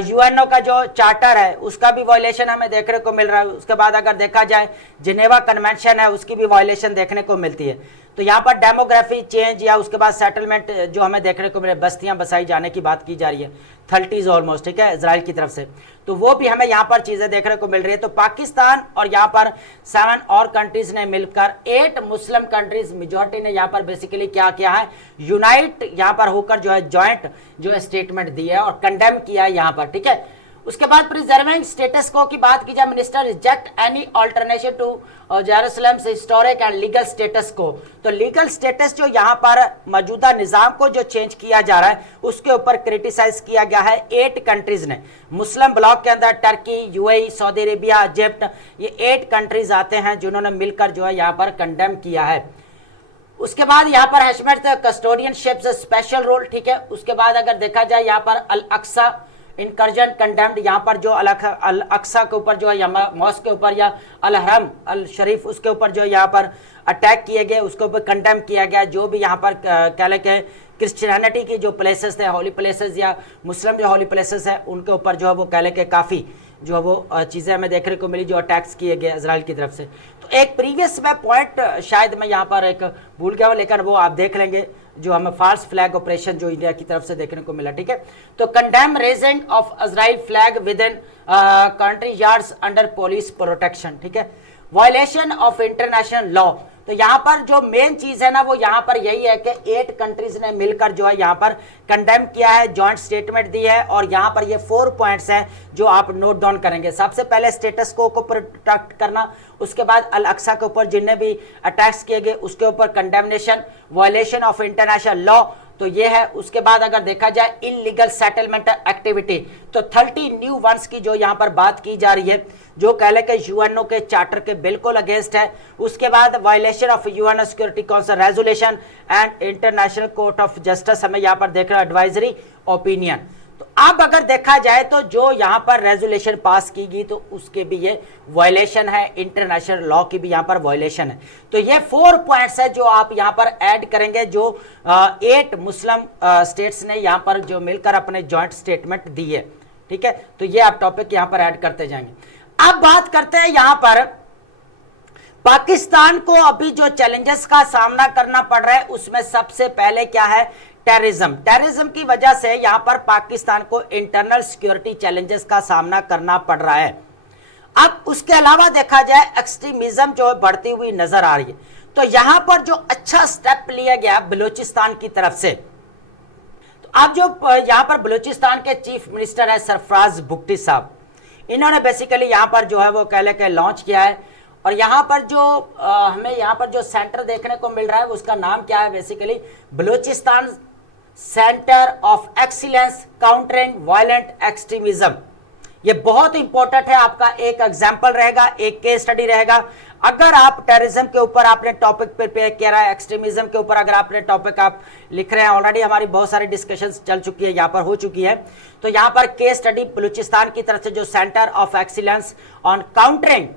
यूएनओ का जो चार्टर है उसका भी वायलेशन हमें देखने को मिल रहा है। उसके बाद अगर देखा जाए जिनेवा कन्वेंशन है, उसकी भी वायलेशन देखने को मिलती है। तो यहाँ पर डेमोग्राफी चेंज या उसके बाद सेटलमेंट जो हमें देखने को मिले, बस्तियां बसाई जाने की बात की जा रही है, 30s ऑलमोस्ट। ठीक है, इजराइल की तरफ से, तो वो भी हमें यहाँ पर चीजें देखने को मिल रही है। तो पाकिस्तान और यहाँ पर 7 और कंट्रीज ने मिलकर 8 मुस्लिम कंट्रीज मेजॉरिटी ने यहाँ पर बेसिकली क्या किया है, यूनाइट यहाँ पर होकर जो है जॉइंट जो है स्टेटमेंट दी है और कंडेम किया है यहाँ पर। ठीक है, उसके बाद प्रिजर्विंग स्टेटस को की बात की जाए, minister reject any alternative to Jerusalem historic and legal status को। तो लीगल स्टेटस जो यहाँ पर मौजूदा निजाम को जो चेंज किया जा रहा है उसके ऊपर क्रिटिसाइज किया गया है 8 कंट्रीज ने। मुस्लिम ब्लॉक के अंदर Turkey, UAE, Saudi Arabia, Egypt, ये 8 कंट्रीज आते हैं जिन्होंने मिलकर जो है यहाँ पर कंडेम किया है। उसके बाद यहाँ पर हैशमेट कस्टोडियनशिप स्पेशल रोल। ठीक है, उसके बाद अगर देखा जाए यहाँ पर अल अक्सा इनकर्जन कंडेम्ड, यहाँ पर जो अल अक्सा के ऊपर जो है या मॉस्क के ऊपर या अल हरम अल शरीफ उसके ऊपर जो यहाँ पर अटैक किए गए, उसके ऊपर कंडेम किया गया। जो भी यहाँ पर कह लें कि क्रिश्चियनिटी की जो प्लेसेस थे, हॉली प्लेसेस या मुस्लिम जो हॉली प्लेसेस है, उनके ऊपर जो है वो कह लें कि काफ़ी जो है वो चीज़ें हमें देखने को मिली जो अटैक्स किए गए इजराइल की तरफ से। तो एक प्रीवियस में पॉइंट शायद मैं यहाँ पर एक भूल गया हूँ, लेकिन वो आप देख लेंगे, जो हमें फॉल्स फ्लैग ऑपरेशन जो इंडिया की तरफ से देखने को मिला। ठीक है, तो condemn raising of Israel flag with in country yards under police protection. ठीक है, वायलेशन ऑफ इंटरनेशनल लॉ। तो यहाँ पर जो मेन चीज है ना वो यहाँ पर यही है कि 8 कंट्रीज ने मिलकर जो है यहाँ पर कंडेम किया है, जॉइंट स्टेटमेंट दी है। और यहाँ पर ये 4 पॉइंट्स हैं जो आप नोट डाउन करेंगे। सबसे पहले स्टेटस को प्रोटेक्ट करना, उसके बाद अल अक्सा के ऊपर जितने भी अटैक्स किए गए उसके ऊपर condemnation, violation of international law, तो ये है। उसके बाद अगर देखा जाए इनलीगल सेटलमेंट एक्टिविटी, तो 30 न्यू वंस की जो यहाँ पर बात की जा रही है, जो कह ले कि यूएनओ के चार्टर के बिल्कुल अगेंस्ट है। उसके बाद violation of UNO security council resolution and international court of justice हमें यहाँ पर देख रहा है एडवाइजरी ओपिनियन। तो अब अगर देखा जाए तो जो यहाँ पर रेजोल्यूशन पास की गई तो उसके भी ये वायलेशन है, इंटरनेशनल लॉ की भी यहाँ पर वायलेशन है। तो ये 4 पॉइंट्स है जो आप यहाँ पर ऐड करेंगे, जो 8 मुस्लिम स्टेट्स ने यहाँ पर जो मिलकर अपने जॉइंट स्टेटमेंट दी है। ठीक है, तो ये आप टॉपिक यहाँ पर ऐड करते जाएंगे। अब बात करते हैं यहाँ पर पाकिस्तान को अभी जो चैलेंजेस का सामना करना पड़ रहा है उसमें सबसे पहले क्या है, टेररिज्म की वजह से यहां पर पाकिस्तान को इंटरनल सिक्योरिटी चैलेंजेस का सामना करना पड़ रहा है। अब उसके अलावा देखा जाए एक्सट्रीमिज्म जो बढ़ती हुई नजर आ रही है। तो यहां पर जो अच्छा स्टेप लिया गया बलूचिस्तान की तरफ से, तो आप जो यहां पर बलूचिस्तान के चीफ मिनिस्टर है सरफराज बुगटी साहब, इन्होंने बेसिकली यहां पर जो है वो कह लेके लॉन्च किया है। और यहां पर जो हमें यहां पर जो सेंटर देखने को मिल रहा है उसका नाम क्या है, basically Balochistan centre of excellence countering violent extremism. ये बहुत इंपॉर्टेंट है, आपका एक एग्जाम्पल रहेगा, एक केस स्टडी रहेगा। अगर आप टेररिज्म के ऊपर आपने टॉपिक प्रिपेयर किया रहा है, एक्सट्रीमिज्म के ऊपर अगर आपने टॉपिक आप लिख रहे हैं, ऑलरेडी हमारी बहुत सारी डिस्कशंस चल चुकी है, यहाँ पर हो चुकी है। तो यहाँ पर केस स्टडी बलूचिस्तान की तरफ से जो centre of excellence on countering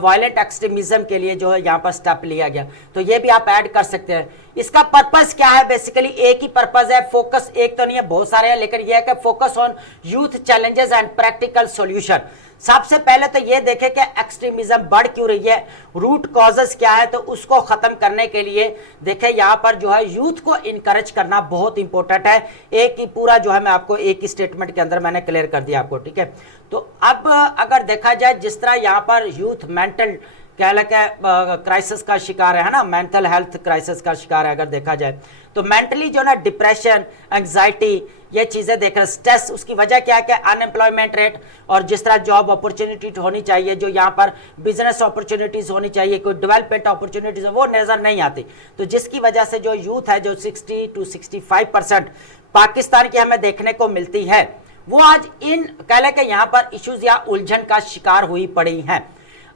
violent extremism के लिए जो है यहाँ पर स्टेप लिया गया, तो ये भी आप ऐड कर सकते हैं। इसका पर्पस क्या है, बेसिकली एक ही पर्पस है, फोकस एक तो नहीं है, बहुत सारे हैं, लेकिन यह है कि focus on youth challenges and practical solution. सबसे पहले तो ये देखें कि एक्सट्रीमिज्म बढ़ क्यों रही है, रूट कॉजेस क्या है, तो उसको खत्म करने के लिए देखें यहाँ पर जो है यूथ को इनकरेज करना बहुत इंपॉर्टेंट है। एक ही पूरा जो है मैं आपको एक ही स्टेटमेंट के अंदर मैंने क्लियर कर दिया आपको, ठीक है। तो अब अगर देखा जाए जिस तरह यहाँ पर यूथ मेंटल कह लगे क्राइसिस का शिकार है ना, मेंटल हेल्थ क्राइसिस का शिकार है, अगर देखा जाए तो मेंटली जो ना डिप्रेशन, एंग्जाइटी, ये चीजें देख रहे, स्ट्रेस, उसकी वजह क्या है कि अनएम्प्लॉयमेंट रेट और जिस तरह जॉब अपॉर्चुनिटी होनी चाहिए, जो यहाँ पर बिजनेस अपॉर्चुनिटीज होनी चाहिए, कोई डेवलपमेंट अपॉर्चुनिटीज वो नजर नहीं आती। तो जिसकी वजह से जो यूथ है जो 60 to 65% पाकिस्तान की हमें देखने को मिलती है, वो आज इन कह लें कि यहाँ पर इश्यूज या उलझन का शिकार हुई पड़ी हैं।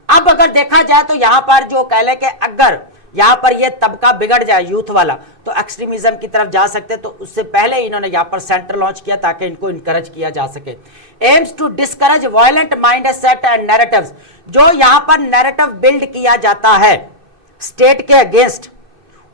अब अगर देखा जाए तो यहाँ पर जो कह लें कि अगर यहाँ पर ये तबका बिगड़ जाए यूथ वाला तो एक्सट्रीमिज्म की तरफ जा सकते, तो उससे पहले इन्होंने यहाँ पर सेंटर लॉन्च किया ताकि इनको इनकरेज किया जा सके। Aims to discourage violent mindset and narratives, जो यहाँ पर नैरेटिव बिल्ड किया जाता है स्टेट के अगेंस्ट,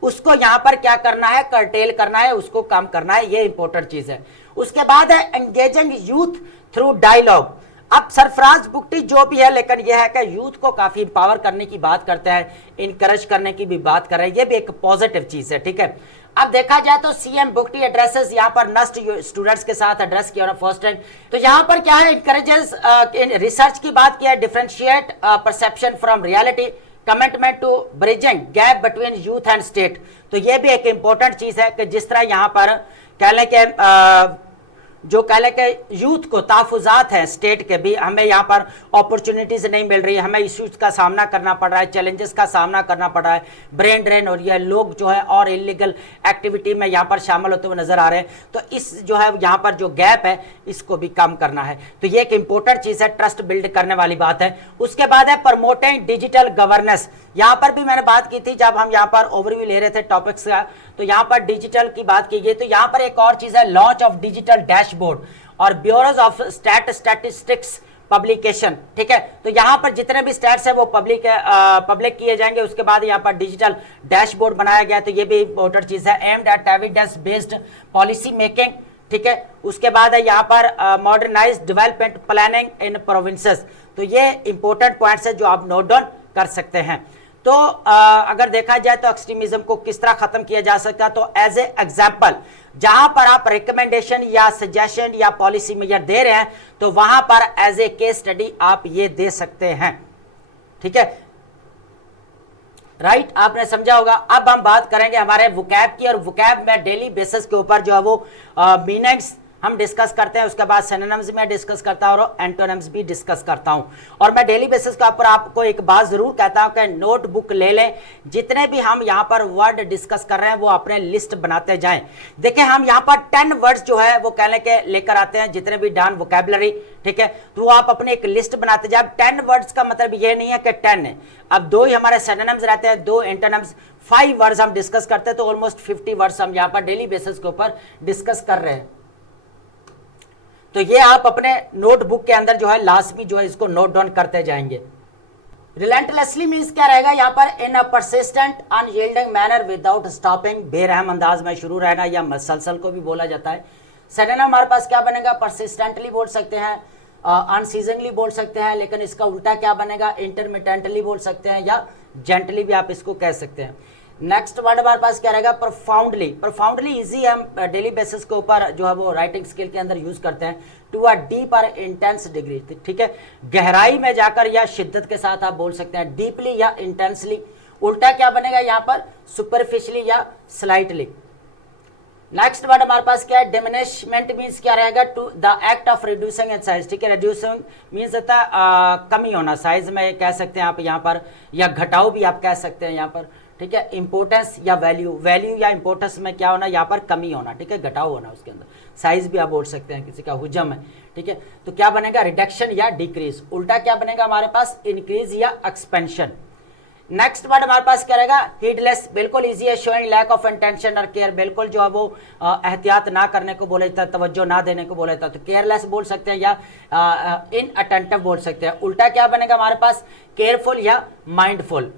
उसको यहाँ पर क्या करना है, कर्टेल करना है, उसको काम करना है, ये इंपॉर्टेंट चीज है। उसके बाद है एंगेजिंग यूथ थ्रू डायलॉग। अब सरफराज बुगटी जो भी है, लेकिन यह है कि यूथ को काफी इंपावर करने की बात करते हैं, इनकरेज करने की भी बात कर रहे हैं, ये भी एक पॉजिटिव चीज है, ठीक है। अब देखा जाए तो सीएम बुगटी एड्रेसेस यहाँ पर नस्ट स्टूडेंट्स के साथ एड्रेस किया फर्स्ट टाइम। तो यहाँ पर क्या है, इनकरेजेस रिसर्च की बात किया, differentiate perception from reality, commitment to bridging gap between youth and state. तो ये भी एक इंपॉर्टेंट चीज है कि जिस तरह यहाँ पर कह लें कि जो कह लें कि यूथ को ताफुजात है स्टेट के भी, हमें यहाँ पर अपॉर्चुनिटीज नहीं मिल रही है, हमें इश्यूज का सामना करना पड़ रहा है, चैलेंजेस का सामना करना पड़ रहा है, ब्रेन ड्रेन हो रही है, लोग जो है और इलीगल एक्टिविटी में यहाँ पर शामिल होते हुए नजर आ रहे हैं। तो इस जो है यहाँ पर जो गैप है इसको भी कम करना है, तो ये एक इंपॉर्टेंट चीज है, ट्रस्ट बिल्ड करने वाली बात है। उसके बाद है प्रमोटिंग डिजिटल गवर्नेंस। यहाँ पर भी मैंने बात की थी जब हम यहाँ पर ओवरव्यू ले रहे थे टॉपिक्स का, तो यहाँ पर डिजिटल की बात की गई। तो यहाँ पर एक और चीज है, लॉन्च ऑफ डिजिटल डैशबोर्ड और ब्यूरोज ऑफ स्टैटिस्टिक्स पब्लिकेशन, ठीक है। तो यहाँ पर जितने भी स्टैट्स है वो पब्लिक किए जाएंगे। उसके बाद यहाँ पर डिजिटल डैशबोर्ड बनाया गया, तो ये भी इंपॉर्टेंट चीज है। Aimed at evidence based policy making, ठीक है। उसके बाद है यहाँ पर modernise development planning in provinces. तो ये इंपॉर्टेंट पॉइंट्स है जो आप नोट डाउन कर सकते हैं। तो अगर देखा जाए तो एक्सट्रीमिज्म को किस तरह खत्म किया जा सकता है, तो एज ए एग्जाम्पल जहां पर आप रिकमेंडेशन या सजेशन या पॉलिसी मेजर दे रहे हैं, तो वहां पर एज ए केस स्टडी आप ये दे सकते हैं, ठीक है, राइट। आपने समझा होगा। अब हम बात करेंगे हमारे वोकैब की, और वोकैब में डेली बेसिस के ऊपर जो है वो मीनिंग्स हम डिस्कस करते हैं, उसके बाद सिनोनिम्स में डिस्कस करता हूं और एंटोनिम्स भी डिस्कस करता हूं। और मैं डेली बेसिस के ऊपर आपको एक बात जरूर कहता हूं कि नोटबुक ले लें, जितने भी हम यहां पर वर्ड डिस्कस कर रहे हैं वो अपने लिस्ट बनाते जाएं। देखिए हम यहां पर 10 वर्ड्स जो है वो कहने के लेकर आते हैं, जितने भी डॉन वोकैबुलरी, ठीक है, तो आप अपने एक लिस्ट बनाते जाए। 10 वर्ड्स का मतलब ये नहीं है कि 10 है, अब 2 ही हमारे सिनोनिम्स रहते हैं, 2 एंटोनिम्स, 5 वर्ड्स हम डिस्कस करते हैं, तो ऑलमोस्ट 50 वर्ड्स हम यहां पर डेली बेसिस के ऊपर डिस्कस कर रहे हैं। तो ये आप अपने नोटबुक के अंदर जो है लाजमी जो है इसको नोट डाउन करते जाएंगे। रिलेंटलेसली मींस क्या रहेगा यहाँ पर, in a persistent unyielding manner without stopping, बेरहम अंदाज में शुरू रहना, या मसलसल को भी बोला जाता है। सिनोनिम हमारे पास क्या बनेगा, परसिस्टेंटली बोल सकते हैं, अनसीजनली बोल सकते हैं, लेकिन इसका उल्टा क्या बनेगा, इंटरमिटेंटली बोल सकते हैं, या जेंटली भी आप इसको कह सकते हैं। नेक्स्ट वर्ड हमारे पास क्या रहेगा, प्रोफाउंडली। प्रोफाउंडली इजी हम डेली बेसिस के ऊपर जो है वो राइटिंग स्किल के अंदर यूज करते हैं, टू अ डीप और इंटेंस डिग्री, ठीक है, गहराई में जाकर या शिद्दत के साथ आप बोल सकते हैं, डीपली या इंटेंसली। उल्टा क्या बनेगा यहाँ पर, सुपरफिशियली या स्लाइटली। नेक्स्ट वर्ड हमारे पास क्या है, डिमिनिशमेंट मीन्स क्या रहेगा, to the act of reducing in size, ठीक है। रिड्यूसिंग मीन्स होता है कमी होना, साइज में कह सकते हैं आप यहाँ पर, या घटाव भी आप कह सकते हैं यहाँ पर, ठीक है। इंपोर्टेंस या वैल्यू, वैल्यू या इंपोर्टेंस में क्या होना, यहाँ पर कमी होना, ठीक है, घटाव होना उसके अंदर। साइज भी आप बोल सकते हैं, किसी का हुजम है, ठीक है। तो क्या बनेगा, रिडक्शन या डिक्रीज। उल्टा क्या बनेगा हमारे पास, इंक्रीज या एक्सपेंशन। नेक्स्ट वर्ड हमारे पास क्या रहेगा, हीडलेस, बिल्कुल इजी है, शोइंग लैक ऑफ इंटेंशन और केयर, बिल्कुल जो है वो एहतियात ना करने को बोला जाता है, तवज्जो ना देने को बोला जाता है, तो केयरलेस बोल सकते हैं या इनअटेंटिव बोल सकते हैं। उल्टा क्या बनेगा हमारे पास, केयरफुल या माइंडफुल।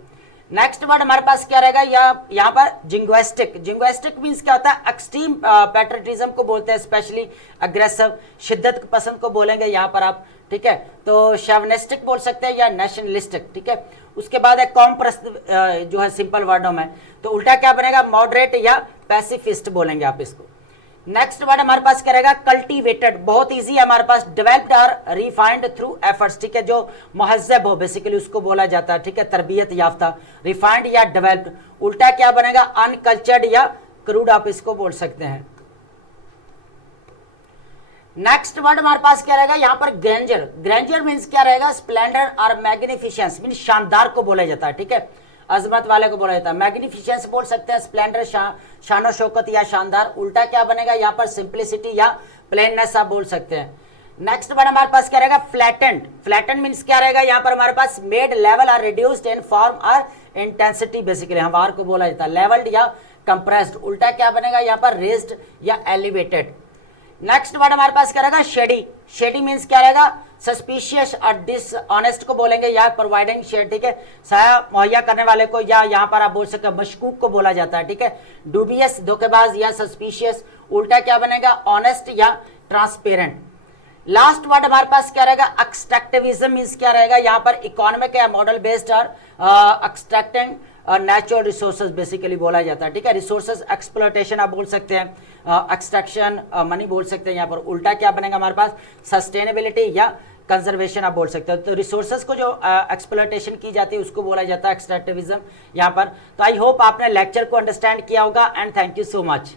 नेक्स्ट वर्ड हमारे पास क्या रहेगा, या यहाँ पर जिंग्विस्टिक। जिंग्विस्टिक मीन्स क्या होता है, एक्सट्रीम पैट्रियटिज्म को बोलते हैं, स्पेशली अग्रेसिव, शिद्दत पसंद को बोलेंगे यहाँ पर आप, ठीक है। तो शेवनिस्टिक बोल सकते हैं या नेशनलिस्टिक, ठीक है। उसके बाद है कॉम्प्रस्ट, जो है सिंपल वर्डों में, तो उल्टा क्या बनेगा, मॉडरेट या पैसिफिस्ट बोलेंगे आप इसको। नेक्स्ट वर्ड हमारे पास क्या रहेगा, कल्टीवेटेड, बहुत इजी है हमारे पास, डेवलप्ड और रिफाइंड थ्रू एफर्ट्स, ठीक है, जो महजब हो बेसिकली उसको बोला जाता है, ठीक है, तरबियत याफ्ता, रिफाइंड या डेवलप्ड। उल्टा क्या बनेगा, अनकल्चर्ड या क्रूड आप इसको बोल सकते हैं। नेक्स्ट वर्ड हमारे पास क्या रहेगा यहाँ पर, ग्रैंडर। ग्रैंडर मीन्स क्या रहेगा, स्प्लेंडर और मैग्निफिशेंस, मीन्स शानदार को बोला जाता है, ठीक है, अजमत वाले को बोला जाता है। मैग्निफिशेंस बोल सकते हैं, स्प्लेंडर शानो शौकत या शानदार। उल्टा क्या बनेगा यहाँ पर, सिंप्लिसिटी या प्लेननेस आप बोल सकते हैं। नेक्स्ट वर्ड हमारे पास क्या रहेगा, फ्लैटेंड। फ्लैटेंड मीन्स क्या रहेगा यहाँ पर हमारे पास, मेड लेवल और रिड्यूस्ड इन फॉर्म और इंटेंसिटी, बेसिकली हमार को बोला जाता है, लेवल्ड या कंप्रेस्ड। उल्टा क्या बनेगा यहाँ पर, रेज्ड या एलिवेटेड। नेक्स्ट वर्ड हमारे पास क्या रहेगा, शेडी। शेडी मीन्स क्या रहेगा, सस्पिशियस और डिसऑनेस्ट को बोलेंगे या प्रोवाइडिंग शेड, ठीक है, साया मुहैया करने वाले को, या यहाँ पर आप बोल सकते हैं मशकूक को बोला जाता है, ठीक है। डूबियस, धोखेबाज या सस्पिशियस। उल्टा क्या बनेगा, ऑनेस्ट या ट्रांसपेरेंट। लास्ट वर्ड हमारे पास क्या रहेगा, एक्सट्रैक्टिविज्म मीन्स क्या रहेगा यहाँ पर, इकोनॉमिक या मॉडल बेस्ड और एक्सट्रैक्टिंग नेचुरल रिसोर्सेज बेसिकली बोला जाता है, ठीक है। रिसोर्सेज एक्सप्लॉयटेशन आप बोल सकते हैं, एक्सट्रैक्शन मनी बोल सकते हैं यहाँ पर। उल्टा क्या बनेगा हमारे पास, सस्टेनेबिलिटी या कंजर्वेशन आप बोल सकते हैं। तो रिसोर्सेज को जो एक्सप्लॉयटेशन की जाती है उसको बोला जाता है एक्सट्रैक्टिविज्म यहाँ पर। तो आई होप आपने लेक्चर को अंडरस्टैंड किया होगा, and thank you so much.